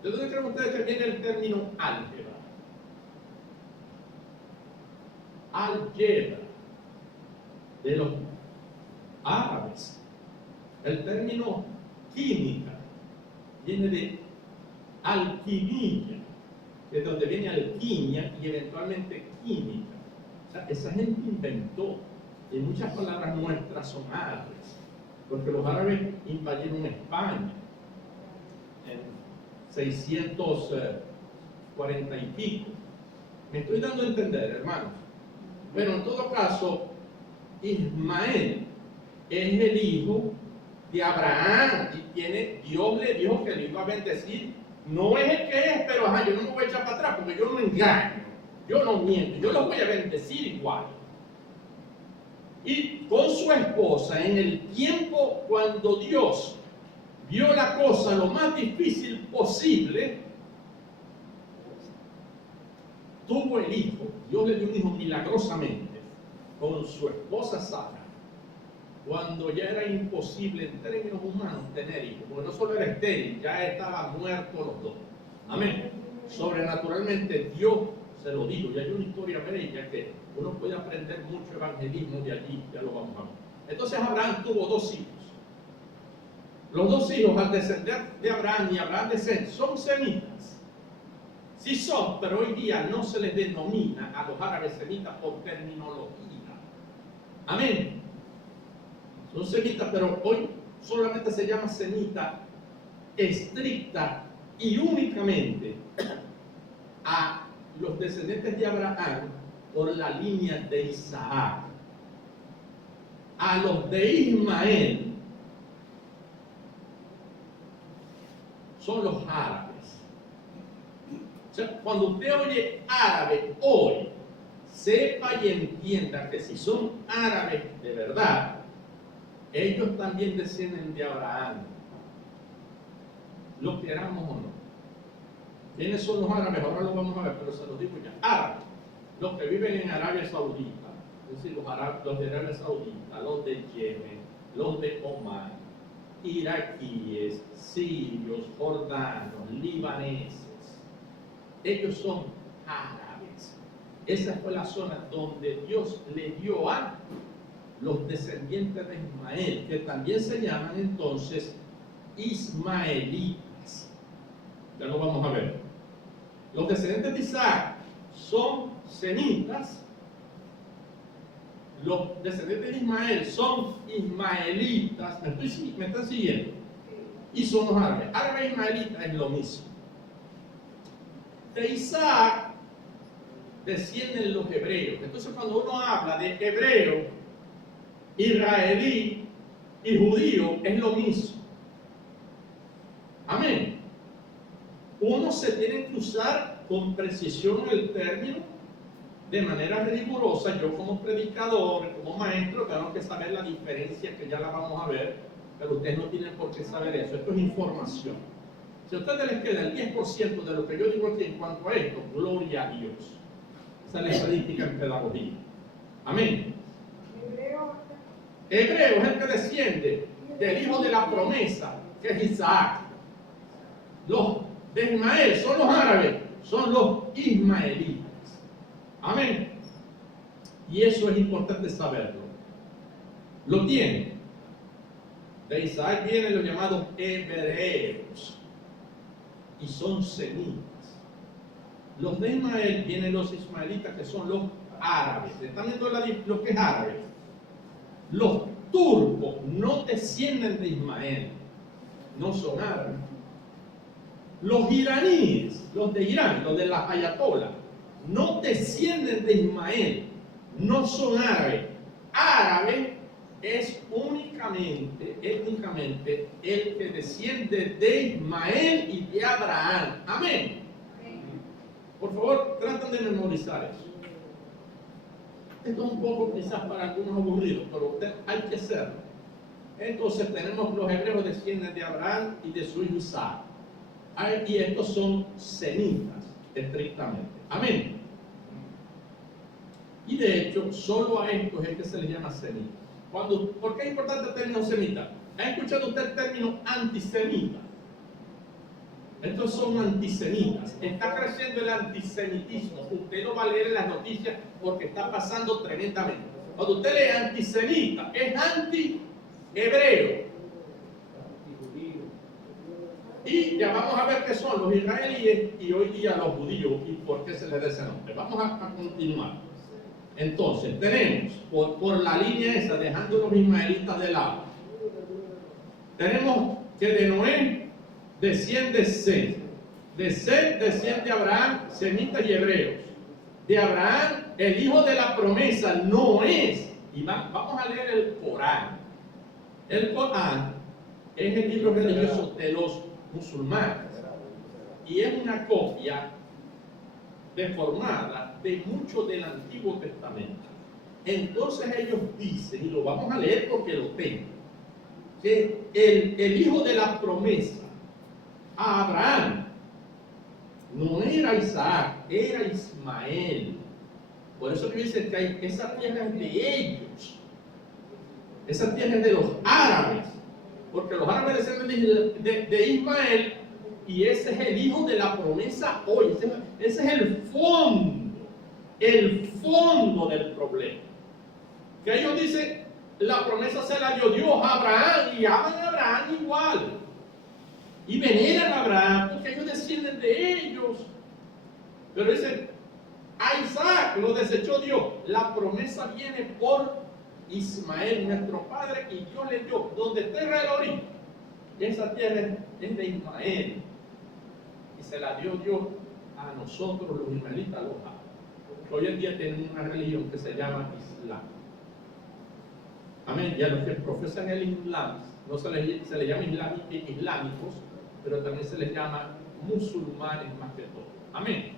¿De dónde creen ustedes que viene el término álgebra? Álgebra, de los árabes. El término química viene de alquimia, de donde viene alquimia y eventualmente química. O sea, esa gente inventó, y muchas palabras nuestras son árabes, porque los árabes invadieron España en 640 y pico. Me estoy dando a entender, hermanos. Pero en todo caso, Ismael es el hijo de Abraham y Dios le dijo que le iba a bendecir. No es el que es, pero yo no me voy a echar para atrás porque yo no engaño, yo no miento, yo lo voy a bendecir igual. Y con su esposa, en el tiempo cuando Dios vio la cosa lo más difícil posible, tuvo el hijo. Dios le dio un hijo milagrosamente con su esposa Sara, cuando ya era imposible en términos humanos tener hijos, porque no solo era estéril, ya estaban muertos los dos. Amén. Sobrenaturalmente Dios se lo dijo, y hay una historia bella que uno puede aprender mucho evangelismo de allí, ya lo vamos a ver. Entonces Abraham tuvo dos hijos. Los dos hijos, al descender de Abraham y Abraham descende, son semitas. Sí son, pero hoy día no se les denomina a los árabes semitas por terminología. Amén. Son semitas, pero hoy solamente se llama semita estricta y únicamente a los descendientes de Abraham por la línea de Isaac. A los de Ismael son los árabes. O sea, cuando usted oye árabe hoy, sepa y entienda que si son árabes de verdad, ellos también descienden de Abraham, lo queramos o no. ¿Quiénes son los árabes? Ahora lo vamos a ver, pero se los digo ya. Árabes, los que viven en Arabia Saudita, es decir, los de Arabia Saudita, los de Yemen, los de Omán, iraquíes, sirios, jordanos, libaneses, ellos son árabes. Esa fue la zona donde Dios le dio a los descendientes de Ismael, que también se llaman entonces ismaelitas. Ya lo vamos a ver. Los descendientes de Isaac son semitas. Los descendientes de Ismael son ismaelitas. ¿Me están siguiendo? Y son los árabes. Árabe e ismaelita es lo mismo. De Isaac descienden los hebreos. Entonces, cuando uno habla de hebreo, israelí y judío, es lo mismo. Amén. Uno se tiene que usar con precisión el término de manera rigurosa. Yo como predicador, como maestro, tengo que saber la diferencia, que ya la vamos a ver, pero ustedes no tienen por qué saber eso. Esto es información. Si a ustedes les queda el 10% de lo que yo digo aquí en cuanto a esto, gloria a Dios. Esa es la estadística en pedagogía. Amén. Hebreo es el que desciende del hijo de la promesa, que es Isaac. Los de Ismael son los árabes, son los ismaelitas. Amén. Y eso es importante saberlo. Lo tiene. De Isaac vienen los llamados hebreos y son semitas. Los de Ismael vienen los ismaelitas, que son los árabes. ¿Están viendo lo que es árabe? Los turcos no descienden de Ismael, no son árabes. Los iraníes, los de Irán, los de las ayatolas, no descienden de Ismael, no son árabes. Árabe es únicamente el que desciende de Ismael y de Abraham. Amén. Por favor, traten de memorizar eso. Esto es un poco quizás para algunos aburrido, pero hay que hacerlo. Entonces tenemos los hebreos descienden de Abraham y de su hijo Isaac. Y estos son semitas, estrictamente. Amén. Y de hecho, solo a estos es que se les llama semita. ¿Por qué es importante el término semita? ¿Ha escuchado usted el término antisemita? Estos son antisemitas. Está creciendo el antisemitismo. Usted no va a leer en las noticias porque está pasando tremendamente. Cuando usted lee antisemita, es anti-hebreo. Y ya vamos a ver qué son los israelíes y hoy día los judíos y por qué se les da ese nombre. Vamos a continuar. Entonces, tenemos por la línea esa, dejando los ismaelitas de lado, tenemos que de Noé desciende Seth. De Seth desciende Abraham, semitas y hebreos. De Abraham, el hijo de la promesa no es. Y vamos a leer el Corán. El Corán es el libro religioso de los musulmanes. Y es una copia deformada de mucho del Antiguo Testamento. Entonces ellos dicen, y lo vamos a leer porque lo tengo, que el hijo de la promesa a Abraham no era Isaac, era Ismael. Por eso que dice que esa tierra es de ellos, esa tierra es de los árabes, porque los árabes descienden de Ismael, y ese es el hijo de la promesa hoy. Ese es el fondo del problema. Que ellos dicen, la promesa se la dio Dios a Abraham, y aman a Abraham igual. Y veneran a Abraham, porque ellos descienden de ellos. Pero dicen, a Isaac lo desechó Dios. La promesa viene por Ismael, nuestro padre, y Dios le dio, donde está Israel ahorita, esa tierra es de Ismael. Y se la dio Dios a nosotros, los ismaelitas, los árabes. Hoy en día tienen una religión que se llama Islam. Amén. Y a los que profesan el Islam, no se les llama islámicos, pero también se les llama musulmanes más que todo. Amén.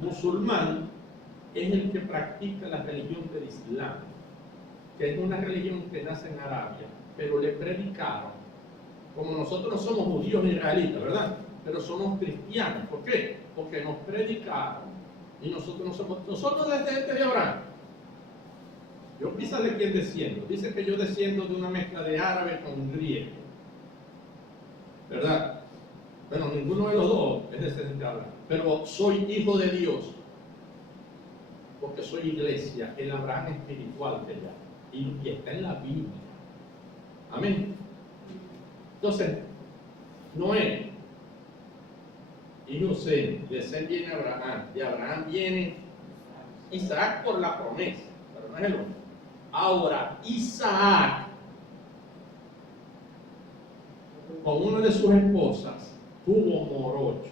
Musulmán es el que practica la religión del Islam, que es una religión que nace en Arabia, pero le predicaron, como nosotros no somos judíos ni israelitas, ¿verdad? Pero somos cristianos. ¿Por qué? Porque nos predicaron y nosotros no somos, nosotros desde de Abraham. Yo quizás de quién desciendo. Dice que yo desciendo de una mezcla de árabe con griego, ¿verdad? Bueno, ninguno de los dos es descendiente de Abraham, pero soy hijo de Dios, porque soy iglesia, el Abraham espiritual de ella, y está en la Biblia. Amén. Entonces, Noé y José, de Seth viene Abraham, de Abraham viene Isaac por la promesa, pero no es el hombre. Ahora, Isaac, con una de sus esposas, tuvo morochos.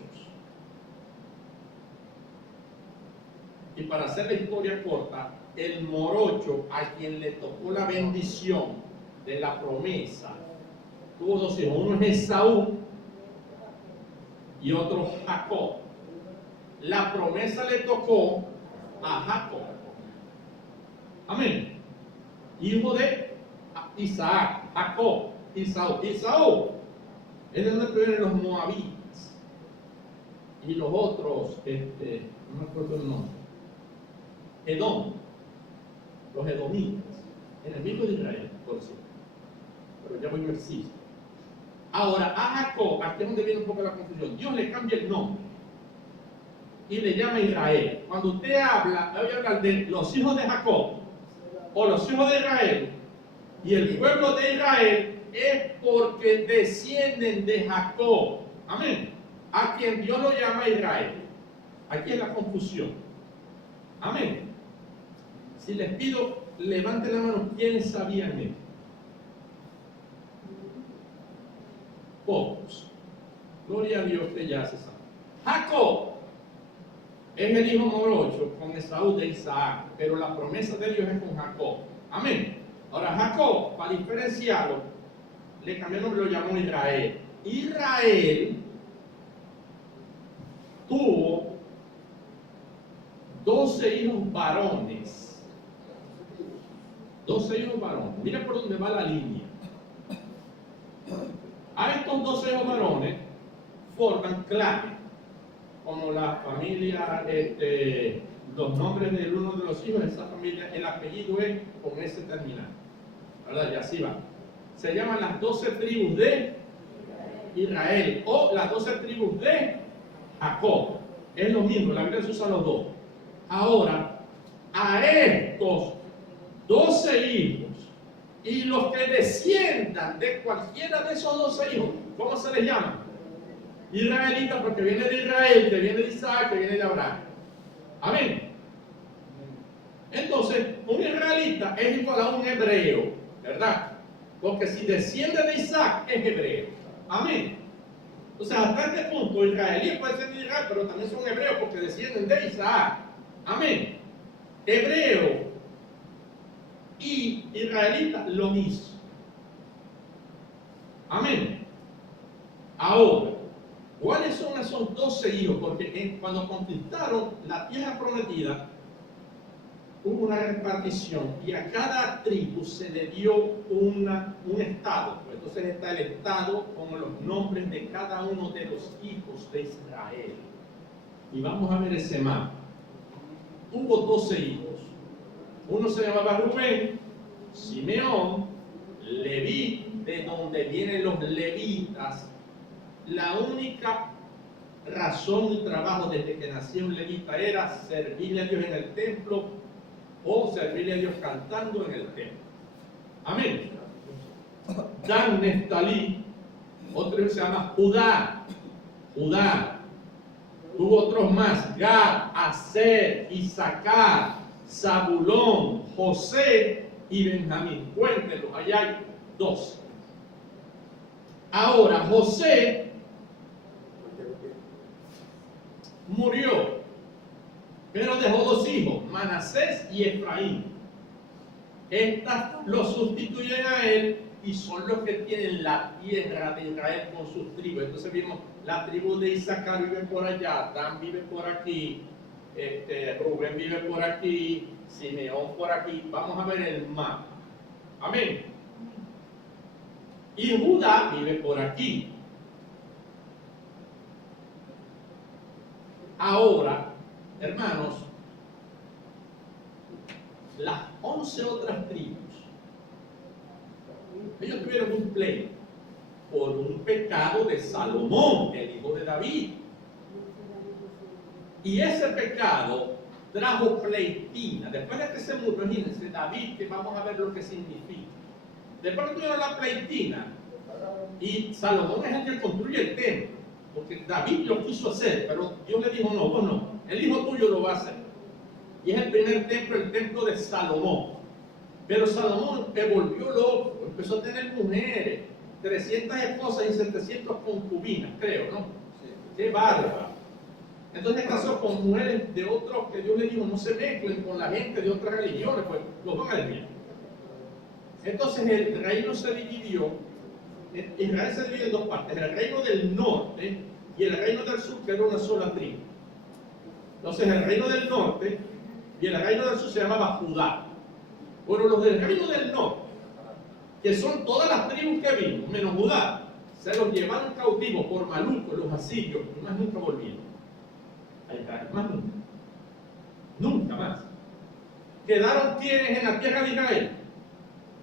Y para hacer la historia corta, el morocho a quien le tocó la bendición de la promesa, tuvo dos hijos, uno es Esaú y otro Jacob. La promesa le tocó a Jacob. Amén. Hijo de Isaac, Jacob, Esaú. Es de donde provienen los moabitas. Y los otros, no me acuerdo el nombre. Edom, los edomitas, enemigos de Israel, por cierto. Pero ya no existe. Ahora, a Jacob, aquí es donde viene un poco la confusión. Dios le cambia el nombre y le llama Israel. Cuando usted habla, voy a hablar de los hijos de Jacob o los hijos de Israel, Y el pueblo de Israel es porque descienden de Jacob. Amén. A quien Dios lo llama Israel. Aquí es la confusión. Amén. Si les pido, levanten la mano, ¿quiénes sabían esto? Pocos. Gloria a Dios que ya se sabe. Jacob es el hijo morocho con Esaú de Isaac, pero la promesa de Dios es con Jacob. Amén. Ahora Jacob, para diferenciarlo, le cambió el nombre, lo llamó Israel. Israel tuvo 12 hijos varones. 12 hijos varones. Mira por dónde va la línea. A estos 12 hijos varones forman clanes, como la familia, los nombres del uno de los hijos de esa familia, el apellido es con ese terminal, ¿verdad? Y así va. Se llaman las 12 tribus de Israel o las 12 tribus de Jacob. Es lo mismo, la Biblia se usa los dos. Ahora, a estos 12 hijos y los que desciendan de cualquiera de esos 12 hijos, ¿cómo se les llama? Israelitas, porque viene de Israel, que viene de Isaac, que viene de Abraham. Amén. Entonces, un israelita es igual a un hebreo, ¿verdad? Porque si desciende de Isaac, es hebreo. Amén. O sea, hasta este punto, israelíes pueden ser de Israel, pero también son hebreos porque descienden de Isaac. Amén. Hebreo y israelita, lo mismo. Amén. Ahora, ¿cuáles son esos 12 hijos? Porque cuando conquistaron la tierra prometida, hubo una repartición y a cada tribu se le dio un estado. Entonces está el estado con los nombres de cada uno de los hijos de Israel. Y vamos a ver ese mapa. Hubo 12 hijos. Uno se llamaba Rubén, Simeón, Leví, de donde vienen los levitas. La única razón y trabajo desde que nació un levita era servirle a Dios en el templo o servirle a Dios cantando en el templo. Amén. Dan, Neftalí, otro se llama Judá. Judá. Tuvo otros más: Gad, Aser, Isaacar, Zabulón, José y Benjamín. Cuéntenlos, allá hay 12. Ahora, José murió, pero dejó 2 hijos, Manasés y Efraín. Estas lo sustituyen a él y son los que tienen la tierra de Israel con sus tribus. Entonces vimos, la tribu de Isaacar vive por allá, Dan vive por aquí, Rubén vive por aquí, Simeón por aquí. Vamos a ver el mapa. Amén. Y Judá vive por aquí. Ahora, hermanos, las 11 otras tribus, ellos tuvieron un pleito por un pecado de Salomón, el hijo de David. Y ese pecado trajo pleitina. Después de que se murió, imagínense, David, que vamos a ver lo que significa. Después que tuvieron la pleitina, y Salomón es el que construye el templo, porque David lo quiso hacer, pero Dios le dijo: no, vos no, el hijo tuyo lo va a hacer. Y es el primer templo, el templo de Salomón. Pero Salomón se volvió loco, empezó a tener mujeres, 300 esposas y 700 concubinas, creo, ¿no? Sí. ¡Qué bárbaro! Entonces casó con mujeres de otros que Dios le dijo: no se mezclen con la gente de otras religiones, pues los van a desviar. Entonces el reino se dividió. Israel se divide en 2 partes: el reino del norte y el reino del sur, que era una sola tribu. Entonces el reino del norte y el reino del sur se llamaba Judá. Bueno, los del reino del norte, que son todas las tribus que vimos, menos Judá, se los llevaron cautivos por malucos, los asirios, y más nunca volvieron a Israel, más nunca. Nunca más. Quedaron quienes en la tierra de Israel,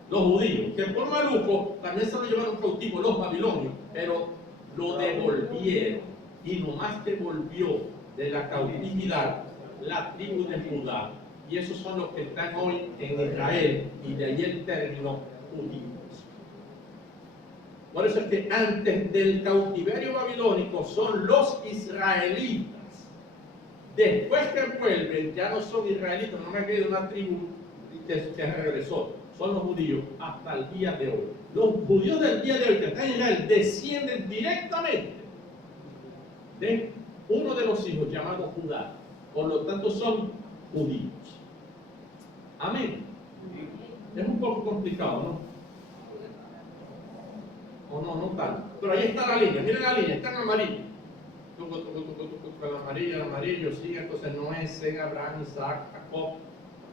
los judíos, que por maluco también se lo llevaron cautivo los babilonios, pero lo devolvieron. Y nomás que volvió de la cautividad la tribu de Judá. Y esos son los que están hoy en Israel. Y de ahí el término judíos. Por eso es que antes del cautiverio babilónico son los israelitas. Después que vuelven, ya no son israelitas, no me ha quedado una tribu que regresó. Son los judíos hasta el día de hoy. Los judíos del día de hoy que están en Israel descienden directamente de uno de los hijos llamado Judá. Por lo tanto son judíos. Amén. Es un poco complicado, ¿no? O no, no tanto. Pero ahí está la línea. Miren la línea, está en amarillo. El amarillo, sí, entonces Noé, Sem, Abraham, Isaac, Jacob,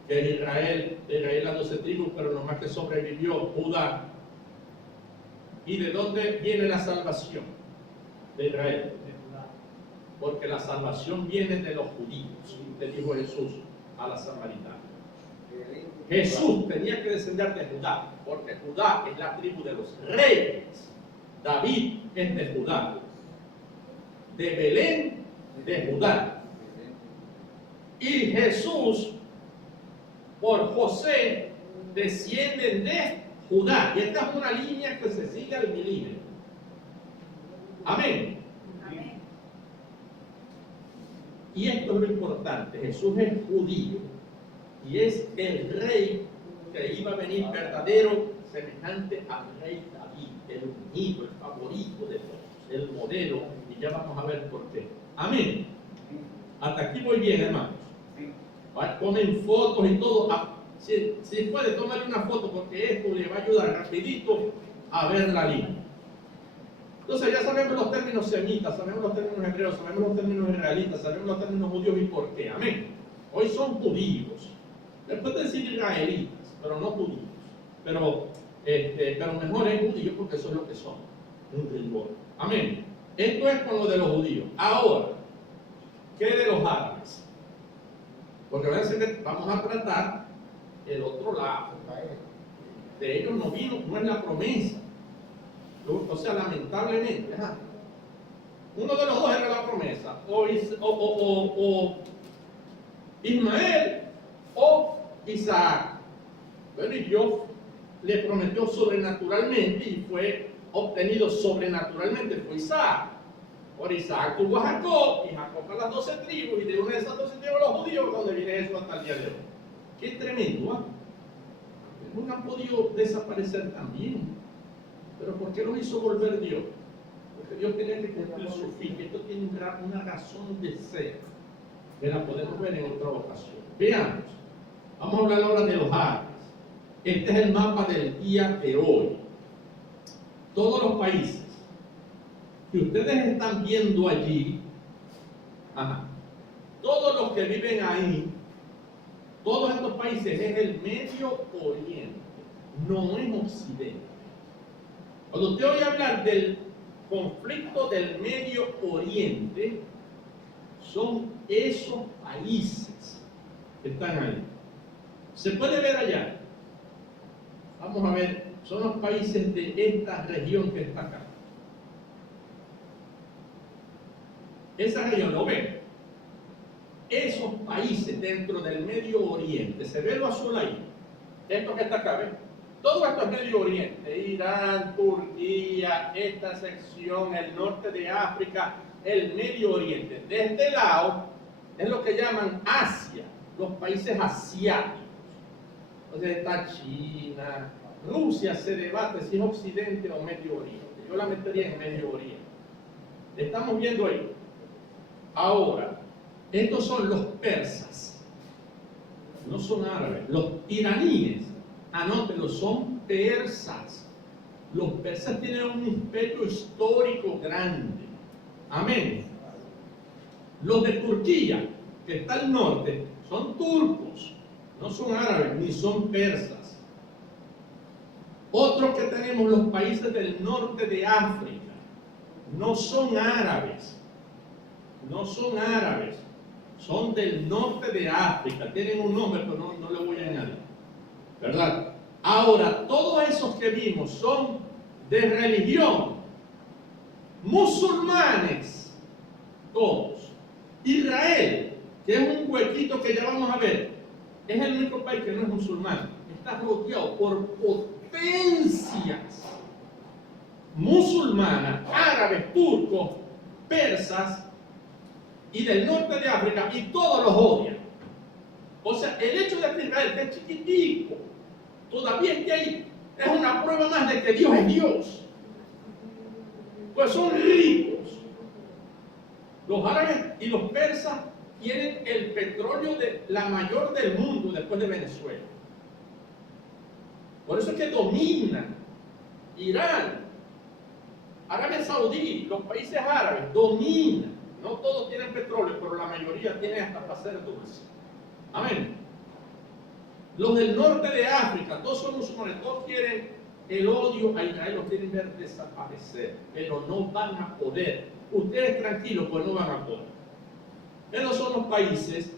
que es Israel, de Israel las 12 tribus, pero nomás que sobrevivió Judá. ¿Y de dónde viene la salvación? De Israel. Porque la salvación viene de los judíos, le dijo Jesús a la samaritana. Jesús tenía que descender de Judá, porque Judá es la tribu de los reyes. David es de Judá. De Belén, de Judá. Y Jesús, por José, descienden de Judá. Y esta es una línea que se sigue al milímetro. Amén. Y esto es lo importante. Jesús es judío y es el rey que iba a venir verdadero, semejante al rey David, el ungido, el favorito de todos, el modelo, y ya vamos a ver por qué. Amén. Hasta aquí voy bien, hermanos. Tomen fotos y todo. Si puede, tomarle una foto porque esto le va a ayudar rapidito a ver la línea. Entonces ya sabemos los términos semitas, sabemos los términos hebreos, sabemos los términos israelitas, sabemos los términos judíos y por qué. Amén. Hoy son judíos. Después de decir israelitas, pero no judíos. Pero mejor es judíos porque eso es lo que son. Un rigor. Amén. Esto es con lo de los judíos. Ahora, ¿qué de los árabes? Porque vamos a tratar el otro lado. De ellos no vino, no es la promesa. O sea, lamentablemente, uno de los dos era la promesa, o Ismael o Isaac. Bueno, y Dios le prometió sobrenaturalmente y fue obtenido sobrenaturalmente, fue Isaac. Por Isaac tuvo a Jacob, y Jacob a las 12 tribus, y de una de esas 12 tribus los judíos, donde viene eso hasta el día de hoy. Qué tremendo, ¿ah? No han podido desaparecer también. ¿Pero por qué lo hizo volver Dios? Porque Dios tenía que cumplir su fin. Esto tiene una razón de ser, que la podemos ver en otra ocasión. Veamos. Vamos a hablar ahora de los árabes. Este es el mapa del día de hoy. Todos los países que ustedes están viendo allí, todos los que viven ahí, todos estos países es el Medio Oriente, no es Occidente. Cuando usted oye hablar del conflicto del Medio Oriente, son esos países que están ahí. Se puede ver allá. Vamos a ver, son los países de esta región que está acá. Esa región, ¿lo ven? Esos países dentro del Medio Oriente, se ve lo azul ahí. Esto que está acá, ¿ven? Todo esto es Medio Oriente, Irán, Turquía, esta sección, el norte de África, el Medio Oriente. De este lado es lo que llaman Asia, los países asiáticos. Entonces está China, Rusia se debate si es Occidente o Medio Oriente. Yo la metería en Medio Oriente. Estamos viendo ahí. Ahora, estos son los persas, no son árabes, los iraníes. Anótenlo, son persas. Los persas tienen un imperio histórico grande. Amén. Los de Turquía, que está al norte, son turcos, no son árabes ni son persas. Otros que tenemos, los países del norte de África, no son árabes, no son árabes, son del norte de África. Tienen un nombre, pero no le voy a añadir. ¿Verdad? Ahora, todos esos que vimos son de religión musulmanes, todos. Israel, que es un huequito que ya vamos a ver, es el único país que no es musulmán. Está rodeado por potencias musulmanas, árabes, turcos, persas y del norte de África, y todos los odian. O sea, el hecho de que Israel, que es chiquitico, todavía esté ahí, es una prueba más de que Dios es Dios. Pues son ricos. Los árabes y los persas tienen el petróleo de la mayor del mundo después de Venezuela. Por eso es que dominan Irán, Arabia Saudí, los países árabes dominan. No todos tienen petróleo, pero la mayoría tienen hasta para hacer dulce. Amén. Los del norte de África, todos son musulmanes, todos quieren el odio a Israel, lo quieren ver desaparecer, pero no van a poder. Ustedes tranquilos, pues no van a poder. Esos son los países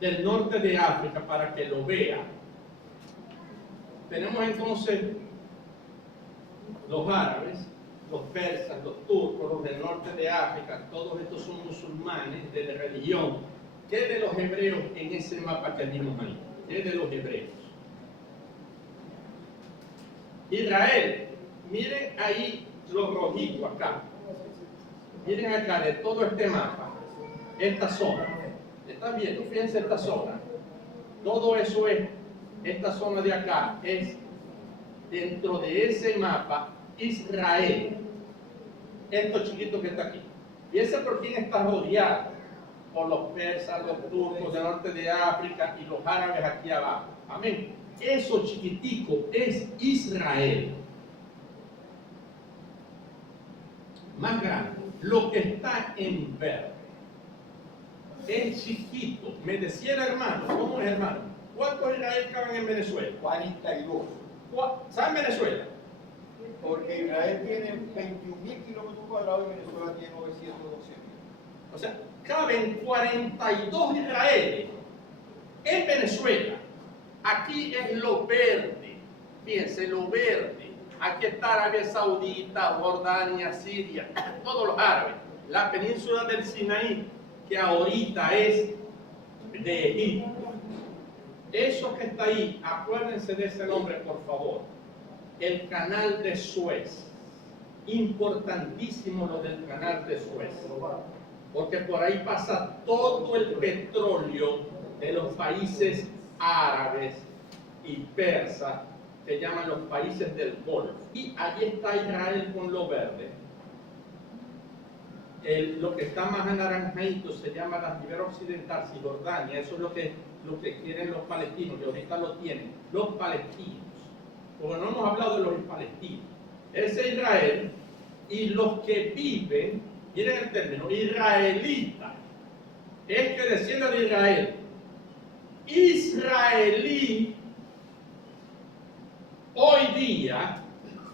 del norte de África para que lo vean. Tenemos entonces los árabes, los persas, los turcos, los del norte de África, todos estos son musulmanes de la religión. ¿Qué de los hebreos en ese mapa que vimos ahí? ¿Qué de los hebreos? Israel, miren ahí los rojitos acá. Miren acá de todo este mapa, esta zona. ¿Están viendo? Fíjense esta zona. Todo eso es, esta zona de acá es dentro de ese mapa Israel. Esto chiquito que está aquí. Y ese por quién está rodeado, por los persas, los turcos del norte de África y los árabes aquí abajo. Amén. Eso chiquitico es Israel. Más grande. Lo que está en verde es chiquito. Me decía el hermano, ¿cómo es hermano? ¿Cuántos Israel caben en Venezuela? 42. ¿Saben Venezuela? Porque Israel tiene 21.000 kilómetros cuadrados y Venezuela tiene 912.000. O sea, caben 42 Israeles en Venezuela. Aquí es lo verde. Fíjense, lo verde. Aquí está Arabia Saudita, Jordania, Siria, todos los árabes. La península del Sinaí, que ahorita es de Egipto. Eso que está ahí, acuérdense de ese nombre, por favor. El canal de Suez. Importantísimo lo del canal de Suez. Porque por ahí pasa todo el petróleo de los países árabes y persas, se llaman los países del Golfo. Y allí está Israel con lo verde. Lo que está más anaranjadito se llama la Ribera Occidental, Cisjordania. Eso es lo que quieren los palestinos, que ahorita lo tienen. Los palestinos. Porque no hemos hablado de los palestinos. Ese Israel y los que viven, miren el término, israelita, es que desciende de Israel. Israelí, hoy día,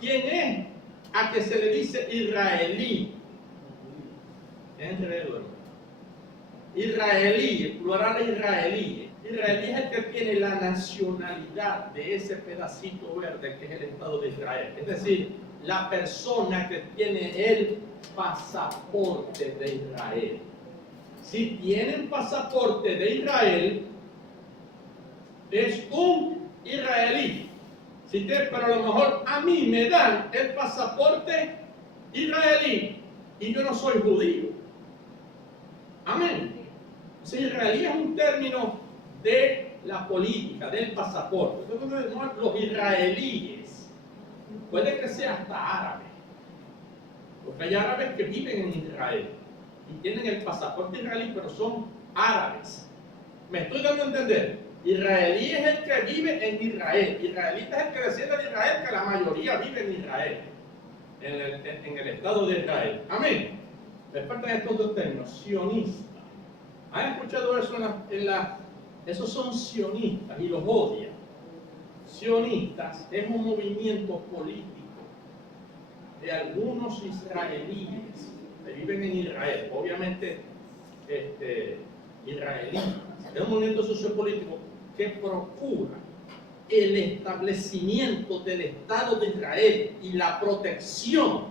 ¿quién es a que se le dice israelí? Israelí, plural israelí. Israelí es el que tiene la nacionalidad de ese pedacito verde que es el Estado de Israel. Es decir, la persona que tiene el pasaporte de Israel. Si tienen pasaporte de Israel, es un israelí. Pero a lo mejor a mí me dan el pasaporte israelí y yo no soy judío. Amén. Si israelí es un término de la política, del pasaporte. Entonces, los israelíes, puede que sea hasta árabe, porque hay árabes que viven en Israel y tienen el pasaporte israelí, pero son árabes. ¿Me estoy dando a entender? Israelí es el que vive en Israel. Israelita es el que desciende de Israel, que la mayoría vive en Israel, en el Estado de Israel. Amén. Les faltan estos dos términos, sionista. ¿Han escuchado eso esos son sionistas y los odian? Sionistas es un movimiento político de algunos israelíes que viven en Israel, obviamente israelíes. Es un movimiento sociopolítico que procura el establecimiento del Estado de Israel y la protección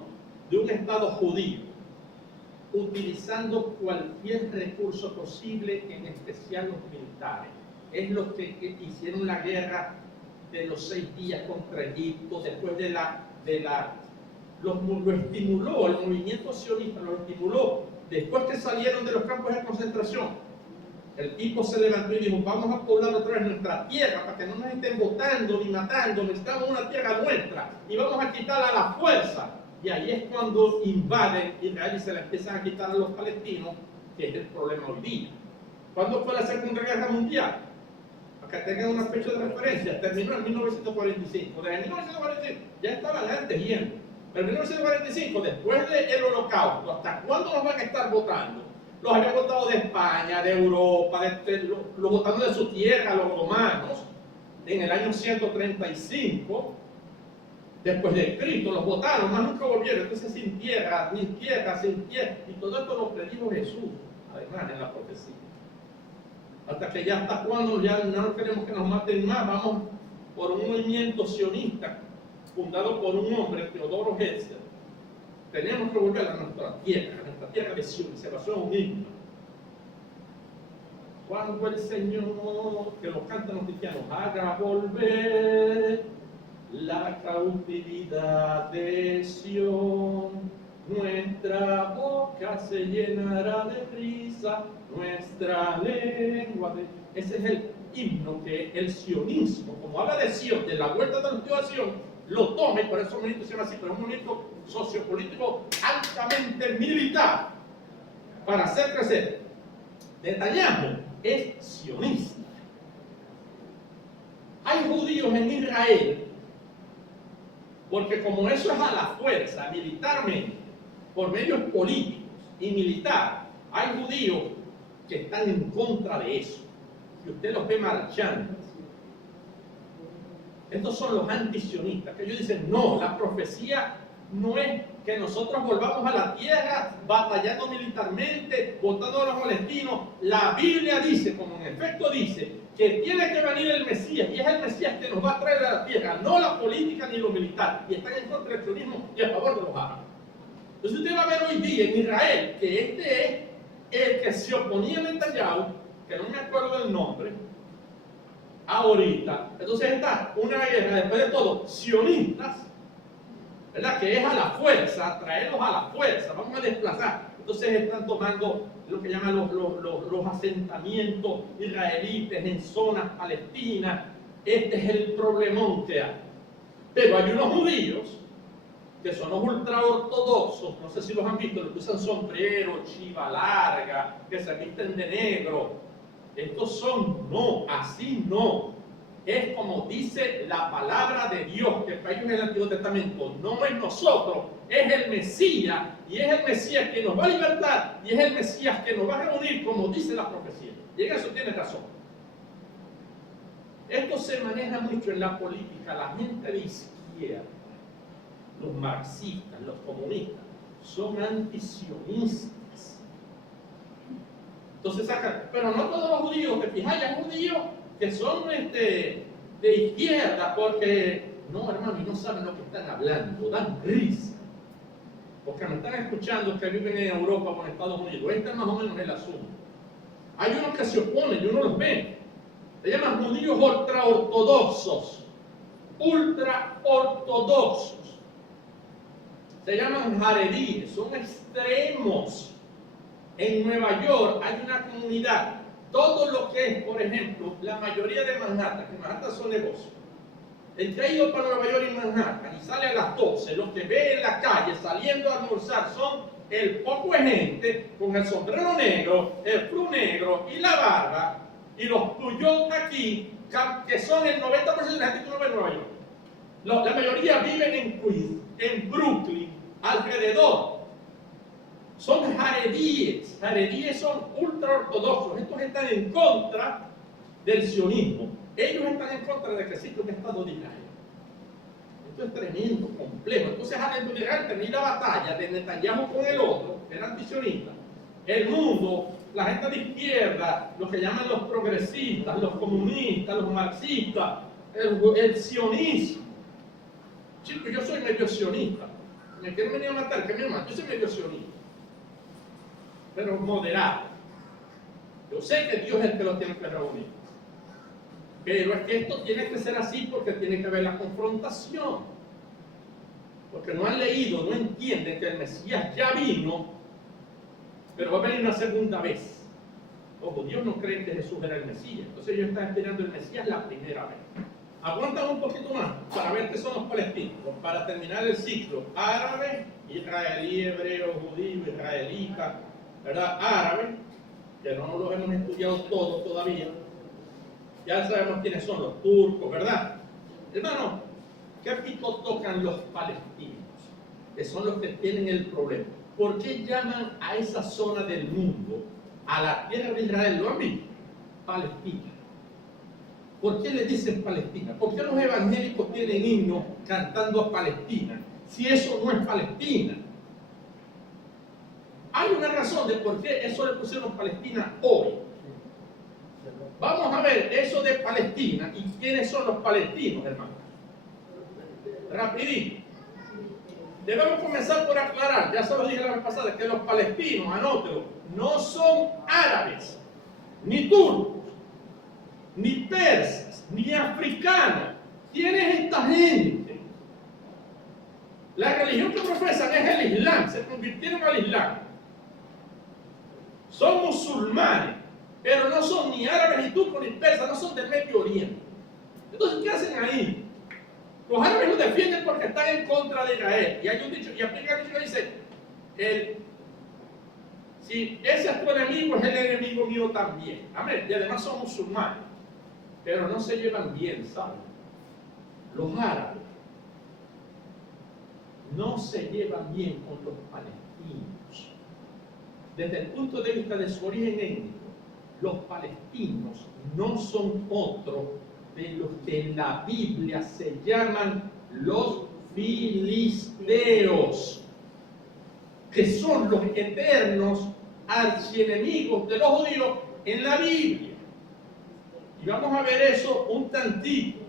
de un Estado judío, utilizando cualquier recurso posible, en especial los militares. Es lo que hicieron la guerra de los 6 días contra Egipto, después lo estimuló, el movimiento sionista lo estimuló, después que salieron de los campos de concentración. El tipo se levantó y dijo, vamos a poblar otra vez nuestra tierra para que no nos estén botando ni matando, necesitamos una tierra nuestra y vamos a quitarla a la fuerza. Y ahí es cuando invaden Israel y se la empiezan a quitar a los palestinos, que es el problema hoy día. ¿Cuándo fue la Segunda Guerra Mundial? Para que tengan una fecha de referencia, terminó en 1945. Desde 1945 ya estaban antes yendo. Pero en 1945, después del Holocausto, ¿hasta cuándo nos van a estar votando? Los habían votado de España, de Europa, los votaron de su tierra, los romanos, en el año 135, después de Cristo, los votaron, más nunca volvieron, entonces sin tierra, sin tierra, y todo esto lo predijo Jesús, además, en la profecía. Hasta que ya hasta cuando ya no queremos que nos maten más, vamos por un movimiento sionista, fundado por un hombre, Teodoro Herzl. Tenemos que volver a nuestra tierra de Sion, se basó en un himno. Cuando el Señor, que lo cantan los cristianos, haga volver la cautividad de Sion, nuestra boca se llenará de risa, nuestra lengua de... Ese es el himno que el sionismo, como habla de Sion, de la vuelta de la Sion, lo toma, y por eso un movimiento se llama así, pero es un movimiento sociopolítico altamente militar para hacer crecer. Netanyahu es sionista. Hay judíos en Israel, porque como eso es a la fuerza, militarmente, por medios políticos y militar, hay judíos que están en contra de eso. Y usted los ve marchando. Estos son los antisionistas, que ellos dicen, no, la profecía no es que nosotros volvamos a la tierra batallando militarmente, votando a los palestinos. La Biblia dice, como en efecto dice, que tiene que venir el Mesías, y es el Mesías que nos va a traer a la tierra, no la política ni lo militar, y están en contra del sionismo y a favor de los árabes. Entonces usted va a ver hoy día en Israel que este es el que se oponía a Netanyahu, que no me acuerdo del nombre, ahorita. Entonces está una guerra, después de todo, sionistas, ¿verdad? Que es a la fuerza, traerlos a la fuerza, vamos a desplazar. Entonces están tomando lo que llaman los asentamientos israelitas en zonas palestinas. Este es el problemón que hay. Pero hay unos judíos que son los ultraortodoxos, no sé si los han visto, los que usan sombrero, chiva larga, que se visten de negro. Estos son, no, así no. Es como dice la palabra de Dios, que hay en el Antiguo Testamento, no es nosotros, es el Mesías, y es el Mesías que nos va a libertar, y es el Mesías que nos va a reunir, como dice la profecía. Y en eso tiene razón. Esto se maneja mucho en la política, la gente de izquierda, los marxistas, los comunistas, son antisionistas. Entonces sacan, pero no todos los judíos, te fijas, hay judíos que son de izquierda, porque no, hermano, y no saben lo que están hablando, dan risa. Porque me están escuchando que viven en Europa o en Estados Unidos. Este es más o menos el asunto. Hay unos que se oponen y uno los ve. Se llaman judíos ultraortodoxos. Ultraortodoxos. Se llaman jaredíes, son extremos. En Nueva York hay una comunidad. Todo lo que es, por ejemplo, la mayoría de Manhattan, que Manhattan son negocios. El que ha ido para Nueva York y Manhattan y sale a las 12, los que ve en la calle saliendo a almorzar son el poco de gente con el sombrero negro, el flu negro y la barba, y los tuyos aquí, que son el 90% de la gente que no ve en Nueva York. La mayoría viven en Queens, en Brooklyn, alrededor. Son jaredíes. Jaredíes son ultraortodoxos. Estos están en contra del sionismo. Ellos están en contra de que existe un Estado de Israel. Esto es tremendo, complejo. Entonces, adentro de Israel termina la batalla de Netanyahu con el otro, el antisionista. El mundo, la gente de izquierda, los que llaman los progresistas, los comunistas, los marxistas, el sionismo. Chicos, yo soy medio sionista. Me quieren venir a matar, que me maten. Yo soy medio sionista, pero moderado. Yo sé que Dios es el que lo tiene que reunir. pero es que esto tiene que ser así porque tiene que haber la confrontación. Porque no han leído, no entienden que el Mesías ya vino, pero va a venir una segunda vez. Ojo, Dios no cree que Jesús era el Mesías, entonces ellos están esperando el Mesías la primera vez. Aguantan un poquito más para ver qué son los palestinos, para terminar el ciclo árabe, israelí, hebreo, judío, israelita, ¿verdad? Árabe, que no los hemos estudiado todos todavía. Ya sabemos quiénes son los turcos, ¿verdad? Hermano, ¿qué pito tocan los palestinos? Que son los que tienen el problema. ¿Por qué llaman a esa zona del mundo, a la tierra de Israel, lo han visto? Palestina. ¿Por qué le dicen Palestina? ¿Por qué los evangélicos tienen himnos cantando a Palestina? Si eso no es Palestina. Hay una razón de por qué eso le pusieron Palestina hoy. Vamos a ver eso de Palestina y quiénes son los palestinos, hermanos. Rapidito. Debemos comenzar por aclarar, ya se lo dije la vez pasada, que los palestinos, anótelo, no son árabes, ni turcos, ni persas, ni africanos. ¿Quién es esta gente? La religión que profesan es el Islam, se convirtieron al Islam. Son musulmanes, pero no son ni árabes, ni turcos, ni persas, no son del Medio Oriente. Entonces, ¿qué hacen ahí? Los árabes lo defienden porque están en contra de Israel. Y hay un dicho, y aplica el dicho que dice, si ese es tu enemigo, es el enemigo mío también. Amén. Y además son musulmanes. Pero no se llevan bien, ¿saben? Los árabes no se llevan bien con los palestinos. Desde el punto de vista de su origen étnico, los palestinos no son otros de los que en la Biblia se llaman los filisteos, que son los eternos archienemigos de los judíos en la Biblia. Y vamos a ver eso un tantito.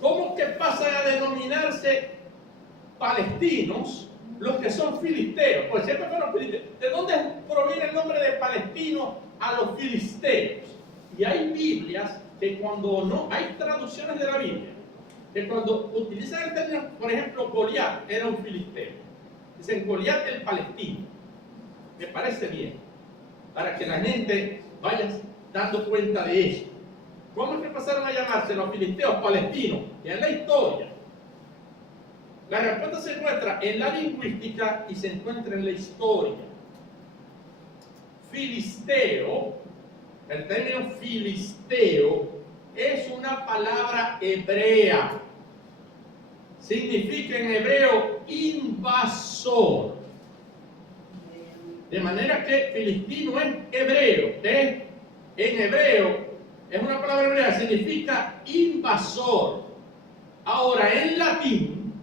¿Cómo que pasan a denominarse palestinos los que son filisteos? Pues siempre fueron filisteos. ¿De dónde proviene el nombre de palestino a los filisteos? Y hay Biblias que cuando no, hay traducciones de la Biblia, que cuando utilizan el término, por ejemplo, Goliat era un filisteo. Dicen Goliat el palestino. Me parece bien, para que la gente vaya dando cuenta de eso. ¿Cómo es que pasaron a llamarse los filisteos palestinos? Y en la historia. La respuesta se encuentra en la lingüística y se encuentra en la historia. Filisteo, el término filisteo, es una palabra hebrea. Significa en hebreo invasor. De manera que filistino es hebreo. En hebreo es una palabra hebrea, significa invasor. Ahora, en latín,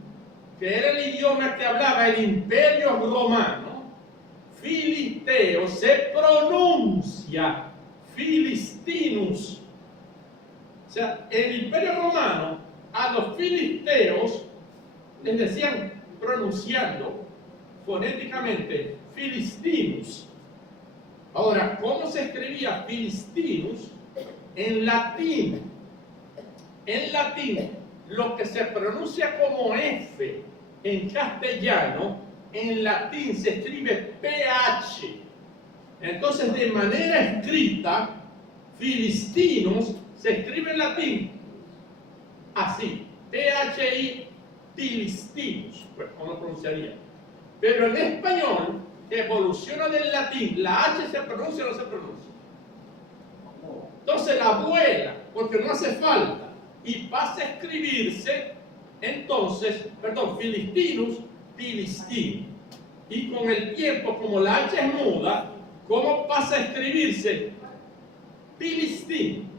que era el idioma que hablaba el Imperio Romano, filisteo se pronuncia filistinus. O sea, en el Imperio Romano, a los filisteos les decían, pronunciando fonéticamente, filistinus. Ahora, ¿cómo se escribía filistinus? En latín. En latín, lo que se pronuncia como F en castellano, en latín se escribe PH. Entonces, de manera escrita, filistinus se escribe en latín así, PHI, filistinus, pues, ¿cómo pronunciaría? Pero en español, que evoluciona del latín, la H se pronuncia o no se pronuncia. Entonces la vuela, porque no hace falta, y pasa a escribirse, entonces, filistinus, filistín. Y con el tiempo, como la H es muda, ¿cómo pasa a escribirse? Filistín.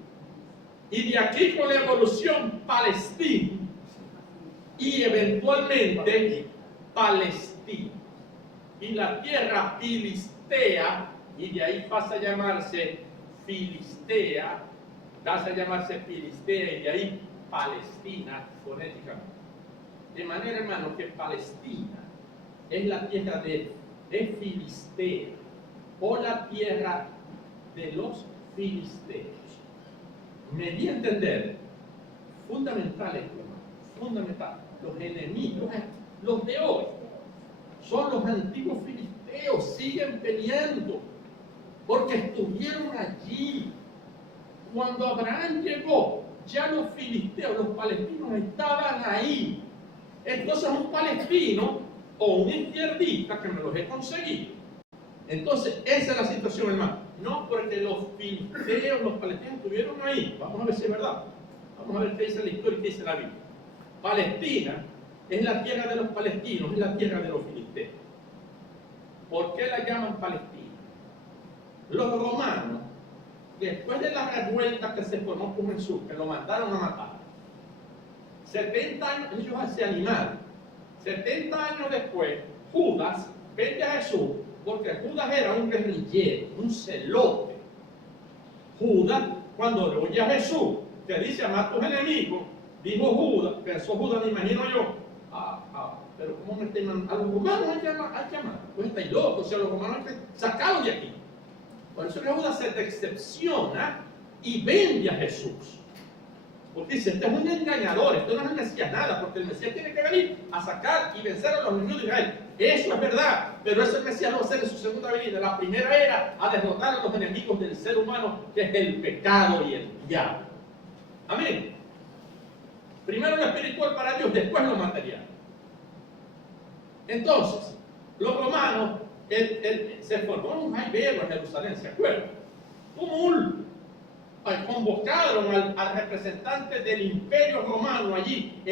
Y de aquí con la evolución, Palestín. Y eventualmente, Palestina. Y la tierra filistea, y de ahí pasa a llamarse Filistea, pasa a llamarse Filistea, y de ahí Palestina, fonéticamente. De manera, hermano, que Palestina es la tierra de Filistea, o la tierra de los filisteos. Me di a entender, fundamentales, fundamental, los enemigos, los de hoy, son los antiguos filisteos, siguen peleando, porque estuvieron allí. Cuando Abraham llegó, ya los filisteos, los palestinos estaban ahí. Entonces un palestino o un izquierdista, que me los he conseguido. Entonces esa es la situación, hermano. No porque los filisteos, los palestinos estuvieron ahí. Vamos a ver si es verdad. Vamos a ver qué dice la historia y qué dice la Biblia. Palestina es la tierra de los palestinos, es la tierra de los filisteos. ¿Por qué la llaman Palestina? Los romanos, después de la revuelta que se formó con Jesús, que lo mandaron a matar, 70 años, ellos se animaron. 70 años después, Judas vende a Jesús, porque Judas era un guerrillero, un celote. Judas, cuando le oye a Jesús, que dice amar a tus enemigos, dijo Judas, pensó Judas, me imagino yo, pero ¿cómo me están mandando? A los romanos hay que amar. Pues estáis locos, o sea, a los romanos hay que sacarlos de aquí. Por eso que Judas se decepciona y vende a Jesús. Porque dice, este es un engañador, esto no es el Mesías nada, porque el Mesías tiene que venir a sacar y vencer a los enemigos de Israel. Eso es verdad, pero ese Mesías lo va a hacer en su segunda venida. La primera era a derrotar a los enemigos del ser humano, que es el pecado y el diablo. Amén. Primero lo espiritual para Dios, después lo material. Entonces, los romanos, se formó un jaibero en Jerusalén, ¿se acuerdan? Convocaron al representante del imperio romano allí,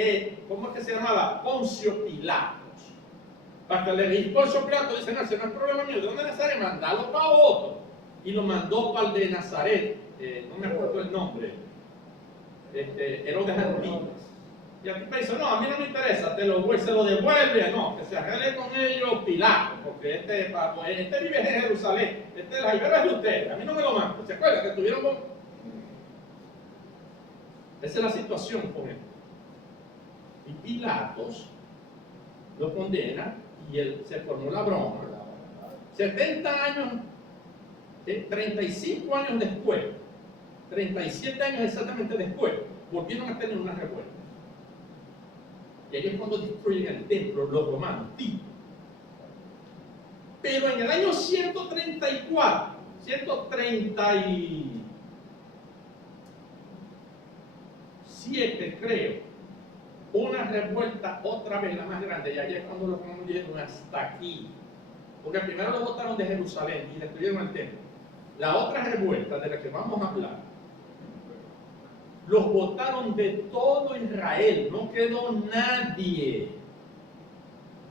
¿cómo es que se llamaba? Poncio Pilatos. Para que le dijo Poncio Pilatos, dice, no, ese no es problema mío, ¿de dónde Nazaret? Mandalo para otro. Y lo mandó para el de Nazaret, no me acuerdo el nombre, Herodes Antipas. Y aquí me dice, no, a mí no me interesa, se lo devuelve, no, que se arregle con ellos Pilato, porque este vive en Jerusalén, el jaibero es de ustedes, a mí no me lo manda. ¿Se acuerdan que estuvieron con...? Esa es la situación con él. Y Pilatos lo condena y se formó la broma. 70 años, 35 años después, 37 años exactamente después, volvieron a tener una revuelta. Y ahí es cuando destruyen el templo los romanos, Tito. Pero en el año 137 creo, una revuelta otra vez, la más grande, y ahí es cuando los romanos dijeron hasta aquí. Porque primero lo botaron de Jerusalén y destruyeron el templo. La otra revuelta de la que vamos a hablar, los botaron de todo Israel, no quedó nadie.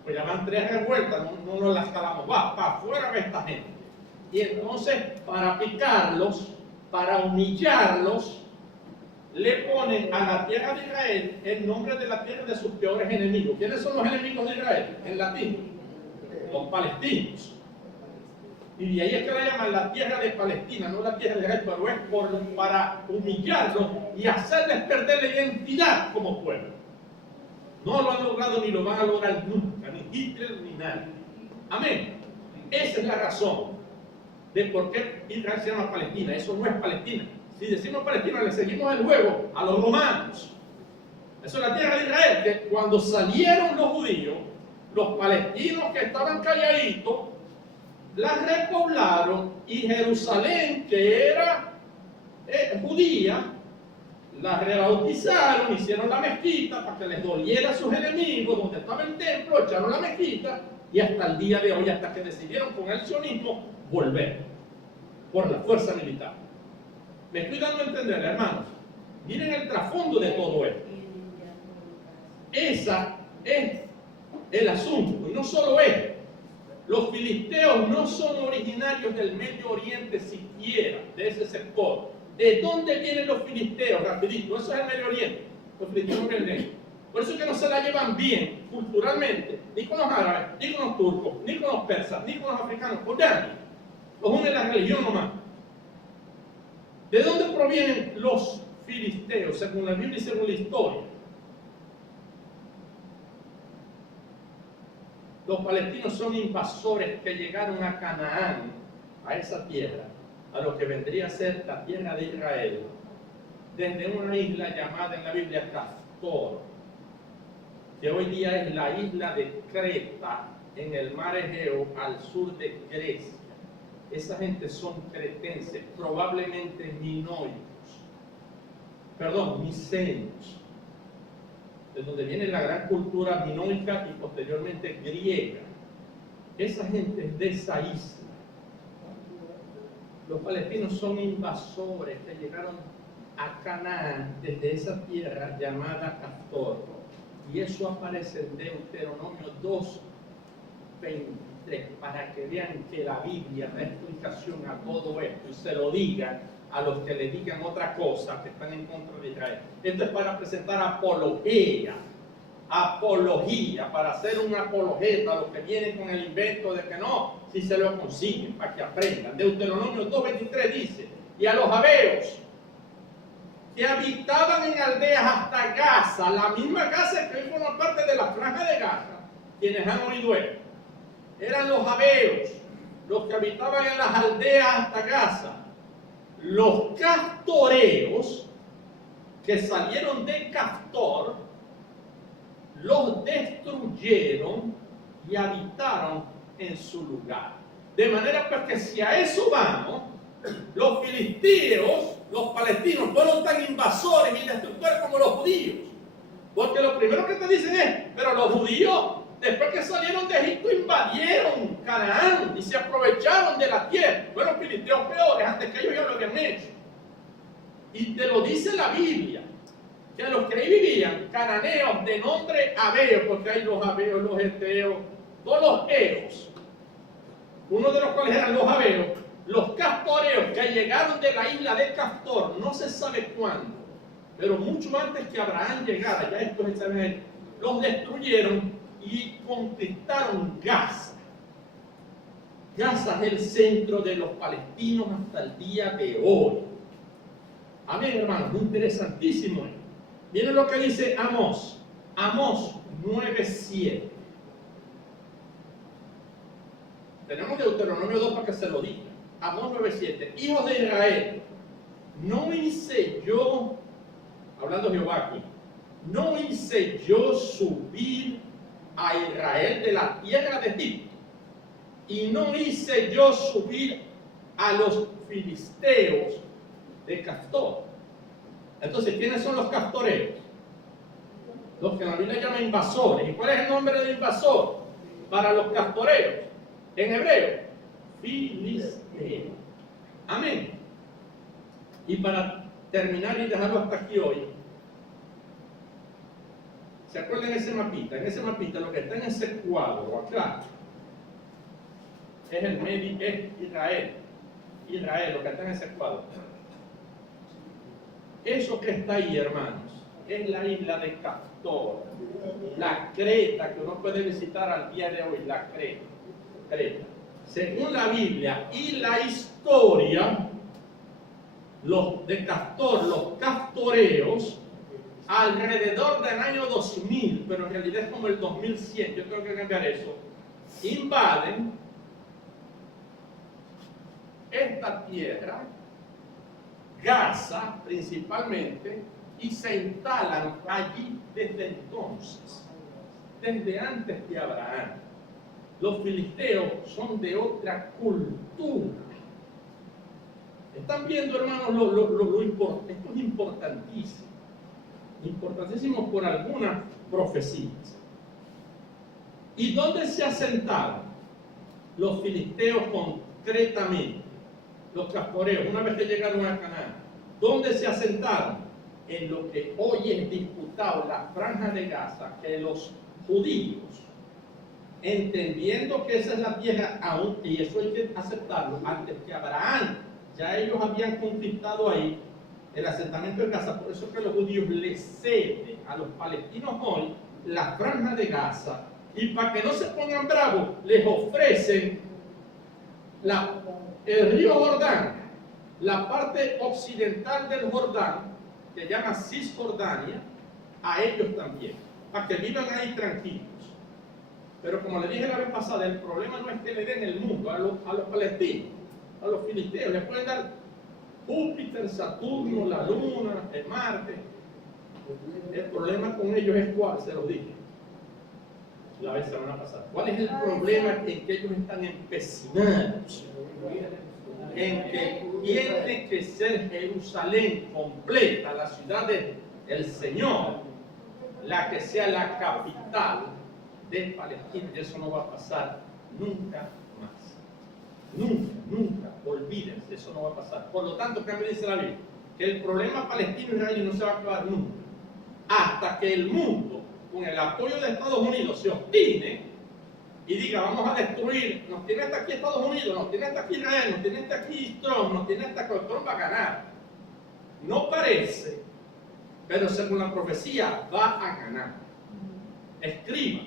Pues ya van 3 revueltas, no nos las calamos, va para afuera de esta gente. Y entonces, para picarlos, para humillarlos, le ponen a la tierra de Israel el nombre de la tierra de sus peores enemigos. ¿Quiénes son los enemigos de Israel? En latín, los palestinos. Y de ahí es que la llaman la tierra de Palestina, no la tierra de Israel, pero es para humillarlos y hacerles perder la identidad como pueblo. No lo han logrado ni lo van a lograr nunca, ni Hitler ni nadie. Amén. Esa es la razón de por qué Israel se llama Palestina. Eso no es Palestina. Si decimos Palestina, le seguimos el juego a los romanos. Eso es la tierra de Israel, que cuando salieron los judíos, los palestinos que estaban calladitos, la repoblaron, y Jerusalén, que era judía, la rebautizaron, hicieron la mezquita para que les doliera a sus enemigos, donde estaba el templo, echaron la mezquita, y hasta el día de hoy, hasta que decidieron con el sionismo volver por la fuerza militar. Me estoy dando a entender, hermanos. Miren el trasfondo de todo esto. Esa es el asunto, y no solo es. Los filisteos no son originarios del Medio Oriente siquiera, de ese sector. ¿De dónde vienen los filisteos? Rapidito, eso es el Medio Oriente. Los filisteos no vienen. Por eso es que no se la llevan bien culturalmente, ni con los árabes, ni con los turcos, ni con los persas, ni con los africanos, con nadie. Los une la religión nomás. ¿De dónde provienen los filisteos, según la Biblia y según la historia? Los palestinos son invasores que llegaron a Canaán, a esa tierra, a lo que vendría a ser la tierra de Israel, desde una isla llamada en la Biblia Castor, que hoy día es la isla de Creta, en el mar Egeo, al sur de Grecia. Esa gente son cretenses, probablemente micenios, de donde viene la gran cultura minoica y posteriormente griega. Esa gente es de esa isla. Los palestinos son invasores que llegaron a Canaán desde esa tierra llamada Castor. Y eso aparece en Deuteronomio 2:23, para que vean que la Biblia da explicación a todo esto y se lo digan a los que le digan otra cosa, que están en contra de Israel. Esto es para presentar apología, para hacer una apologeta a los que vienen con el invento de que no, si se lo consiguen, para que aprendan. Deuteronomio 2:23 dice: y a los habeos que habitaban en aldeas hasta Gaza, la misma Gaza que hoy forma parte de la franja de Gaza, quienes han oído esto, eran los habeos, los que habitaban en las aldeas hasta Gaza. Los castoreos que salieron de Castor los destruyeron y habitaron en su lugar. De manera pues que si a eso vamos, los filisteos, los palestinos, fueron tan invasores y destructores como los judíos. Porque lo primero que te dicen es: pero los judíos, después que salieron de Egipto, invadieron Canaán y se aprovecharon de la tierra. Fueron filisteos peores, antes que ellos ya lo habían hecho. Y te lo dice la Biblia, que los que ahí vivían, cananeos de nombre Abeo, porque hay los Abeos, los Eteos, todos los Eos, uno de los cuales eran los Abeos, los castoreos que llegaron de la isla de Castor, no se sabe cuándo, pero mucho antes que Abraham llegara, ya estos los destruyeron y conquistaron Gaza. Gaza es el centro de los palestinos hasta el día de hoy. Amén, hermanos, interesantísimo. Miren lo que dice Amós 9:7. Tenemos Deuteronomio 2 para que se lo diga. Amós 9:7. Hijos de Israel, no hice yo, hablando Jehová aquí, no hice yo subir a Israel de la tierra de Egipto, y no hice yo subir a los filisteos de Castor. Entonces, ¿quiénes son los castoreos? Los que la Biblia llama invasores. ¿Y cuál es el nombre del invasor para los castoreos? En hebreo, filisteo. Amén. Y para terminar y dejarlo hasta aquí hoy, ¿se acuerdan de ese mapita? En ese mapita, lo que está en ese cuadro acá es Israel. Israel, lo que está en ese cuadro. Eso que está ahí, hermanos, es la isla de Castor, la Creta que uno puede visitar al día de hoy, la Creta. Según la Biblia y la historia, los de Castor, los castoreos, alrededor del año 2000, pero en realidad es como el 2100, yo tengo que cambiar eso, invaden esta tierra, Gaza principalmente, y se instalan allí desde entonces, desde antes de Abraham. Los filisteos son de otra cultura. Están viendo, hermanos, lo importante. Esto es importantísimo. Importantísimo por algunas profecías. ¿Y dónde se asentaron los filisteos concretamente? Los castoreos, una vez que llegaron a Canaán, ¿dónde se asentaron? En lo que hoy es disputado, la franja de Gaza, que los judíos, entendiendo que esa es la tierra aún, y eso hay que aceptarlo, antes que Abraham, ya ellos habían conquistado ahí el asentamiento de Gaza. Por eso que los judíos le ceden a los palestinos hoy la franja de Gaza, y para que no se pongan bravos, les ofrecen el río Jordán, la parte occidental del Jordán, que llama Cisjordania, a ellos también, para que vivan ahí tranquilos. Pero como le dije la vez pasada, el problema no es que le den el mundo a los palestinos, a los filisteos, le pueden dar Júpiter, Saturno, la Luna, el Marte. El problema con ellos es cuál, se los dije la vez semana pasada. ¿Cuál es el problema? En que ellos están empecinados en que tiene que ser Jerusalén completa, la ciudad del Señor, la que sea la capital de Palestina. Y eso no va a pasar nunca más. Nunca, nunca, olvídense, eso no va a pasar. Por lo tanto, ¿qué me dice la Biblia? Que el problema palestino-israelí no se va a acabar nunca. Hasta que el mundo, con el apoyo de Estados Unidos, se obstine y diga, vamos a destruir, nos tiene hasta aquí Estados Unidos, nos tiene hasta aquí Israel, nos tiene hasta aquí Trump, nos tiene hasta aquí, Trump va a ganar. No parece, pero según la profecía va a ganar. Escriba.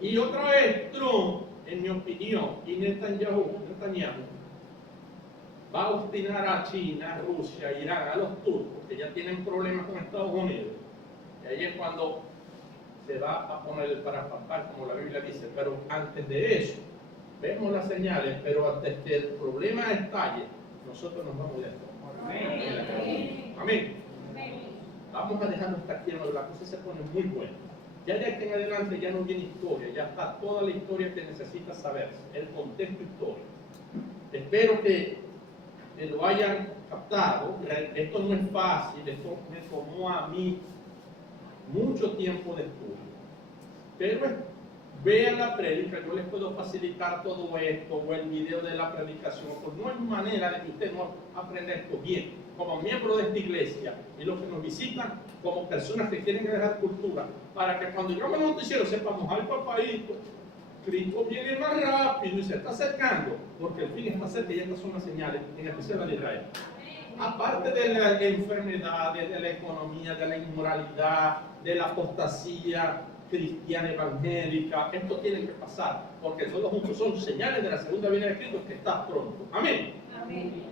Y otra vez Trump, en mi opinión, y Netanyahu va a obstinar a China, a Rusia, a Irán, a los turcos, que ya tienen problemas con Estados Unidos. Y ahí es cuando se va a poner el parapapar, como la Biblia dice. Pero antes de eso, vemos las señales, pero antes que el problema estalle, nosotros nos vamos de esto. Amén. Amén. Vamos a dejarlo hasta aquí, la cosa se pone muy buena. Ya de aquí en adelante ya no viene historia, ya está toda la historia que necesitas saber, el contexto histórico. Espero que lo hayan captado. Esto no es fácil, esto me tomó a mí mucho tiempo de estudio. Pero vean la prédica, yo les puedo facilitar todo esto, o el video de la predicación, pues no hay manera de que usted no aprenda esto bien, como miembro de esta iglesia, y los que nos visitan como personas que quieren dejar cultura, para que cuando llegamos al noticiero sepamos, ay papadito, Cristo viene más rápido y se está acercando, porque el fin está cerca y estas son las señales, en especial la de Israel. Aparte de las enfermedades, de la economía, de la inmoralidad, de la apostasía cristiana evangélica, esto tiene que pasar, porque todos juntos son señales de la segunda venida de Cristo que está pronto. Amén. Amén.